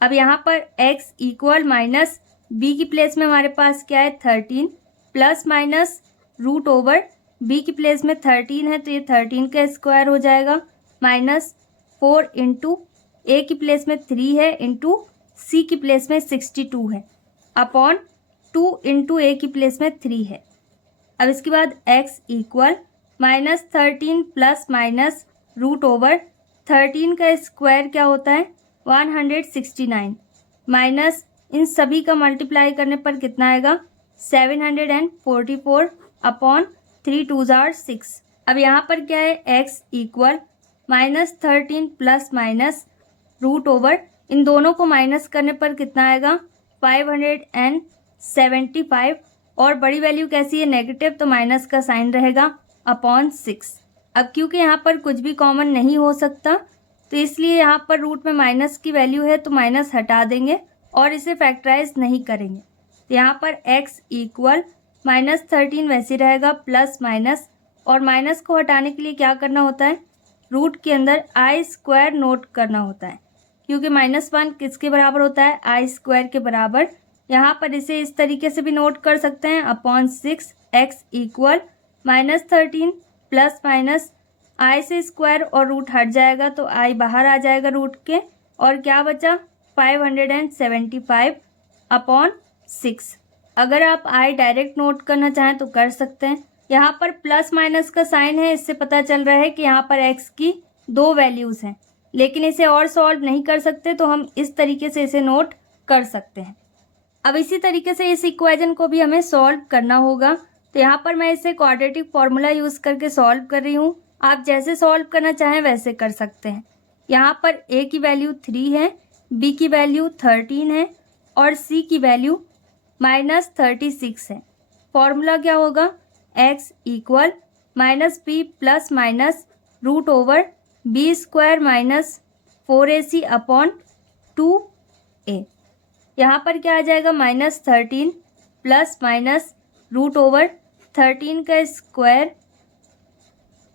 अब यहाँ पर x इक्वल माइनस बी की प्लेस में हमारे पास क्या है 13 plus minus root over b की प्लेस में 13 है तो ये 13 का स्क्वायर हो जाएगा माइनस 4 इंटू ए की प्लेस में 3 है इंटू सी की प्लेस में 62 है अपॉन 2 इंटू ए की प्लेस में 3 है। अब इसके बाद x equal minus 13 plus minus root over 13 का स्क्वायर क्या होता है 169 माइनस इन सभी का मल्टीप्लाई करने पर कितना आएगा 744 अपॉन 3 2 जार 6। अब यहाँ पर क्या है x equal minus 13 plus minus root over इन दोनों को माइनस करने पर कितना आएगा 575 और बड़ी वैल्यू कैसी है नेगेटिव तो माइनस का साइन रहेगा अपॉन 6। अब क्योंकि यहाँ पर कुछ भी कॉमन नहीं हो सकता तो इसलिए यहाँ पर रूट में माइनस की वैल्यू है तो माइनस हटा देंगे और इसे फैक्टराइज नहीं करेंगे। तो यहाँ पर x इक्वल माइनस 13 वैसे रहेगा प्लस माइनस और माइनस को हटाने के लिए क्या करना होता है रूट के अंदर आई स्क्वायर नोट करना होता है क्योंकि -1 किसके बराबर होता है आई स्क्वायर के बराबर। यहाँ पर इसे इस तरीके से भी नोट कर सकते हैं upon 6 x equal minus 13 plus minus i से स्क्वायर और रूट हट जाएगा तो आई बाहर आ जाएगा रूट के और क्या बचा 575 अपॉन 6। अगर आप आई डायरेक्ट नोट करना चाहें तो कर सकते हैं। यहाँ पर प्लस माइनस का साइन है, इससे पता चल रहा है कि यहाँ पर x की 2 वैल्यूज़ हैं, लेकिन इसे और सॉल्व नहीं कर सकते तो हम इस तरीके से इसे नोट कर सकते हैं। अब इसी तरीके से इस इक्वेशन को भी हमें सॉल्व करना होगा। तो यहाँ पर मैं इसे क्वाड्रेटिक फॉर्मूला यूज़ करके सॉल्व कर रही हूँ, आप जैसे सॉल्व करना चाहें वैसे कर सकते हैं। यहाँ पर a की वैल्यू 3 है, b की वैल्यू 13 है और c की वैल्यू -36 है। फॉर्मूला क्या होगा x equal minus b plus minus root over b square minus 4ac upon 2a। यहाँ पर क्या आ जाएगा -13 प्लस माइनस रूट ओवर 13 का स्क्वायर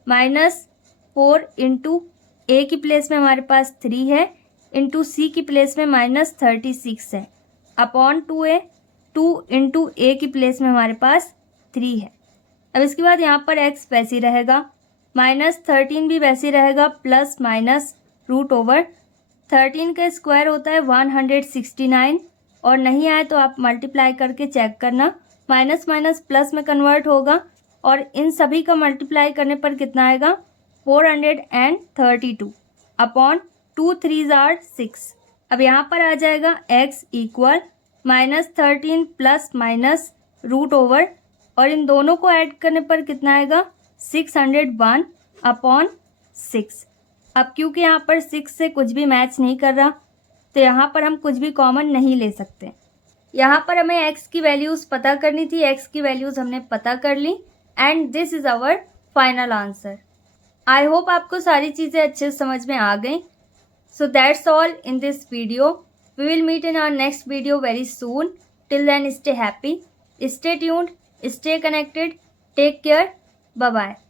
-4 इंटू ए की प्लेस में हमारे पास 3 है इंटू सी की प्लेस में -36 है अपॉन 2a 2 इंटू ए की प्लेस में हमारे पास 3 है। अब इसके बाद यहाँ पर x वैसे रहेगा -13 भी वैसे रहेगा प्लस माइनस रूट ओवर 13 का स्क्वायर होता है 169 और नहीं आए तो आप मल्टीप्लाई करके चेक करना माइनस माइनस प्लस में कन्वर्ट होगा और इन सभी का मल्टीप्लाई करने पर कितना आएगा 432 अपॉन 2 3 जार 6। अब यहाँ पर आ जाएगा x equal -13 plus minus root over और इन दोनों को ऐड करने पर कितना आएगा 601 अपॉन 6। अब क्योंकि यहाँ पर 6 से कुछ भी मैच नहीं कर रहा तो यहाँ पर हम कुछ भी कॉमन नहीं ले सकते। यहाँ पर हमें x की वैल्यूज़ पता करनी थी, x की वैल्यूज़ हमने पता कर ली and this is our final answer. I hope आपको सारी चीज़ें अच्छे से समझ में आ गई। So that's all in this video. We will meet in our next video very soon. Till then stay happy, stay tuned, stay connected, take care, bye bye.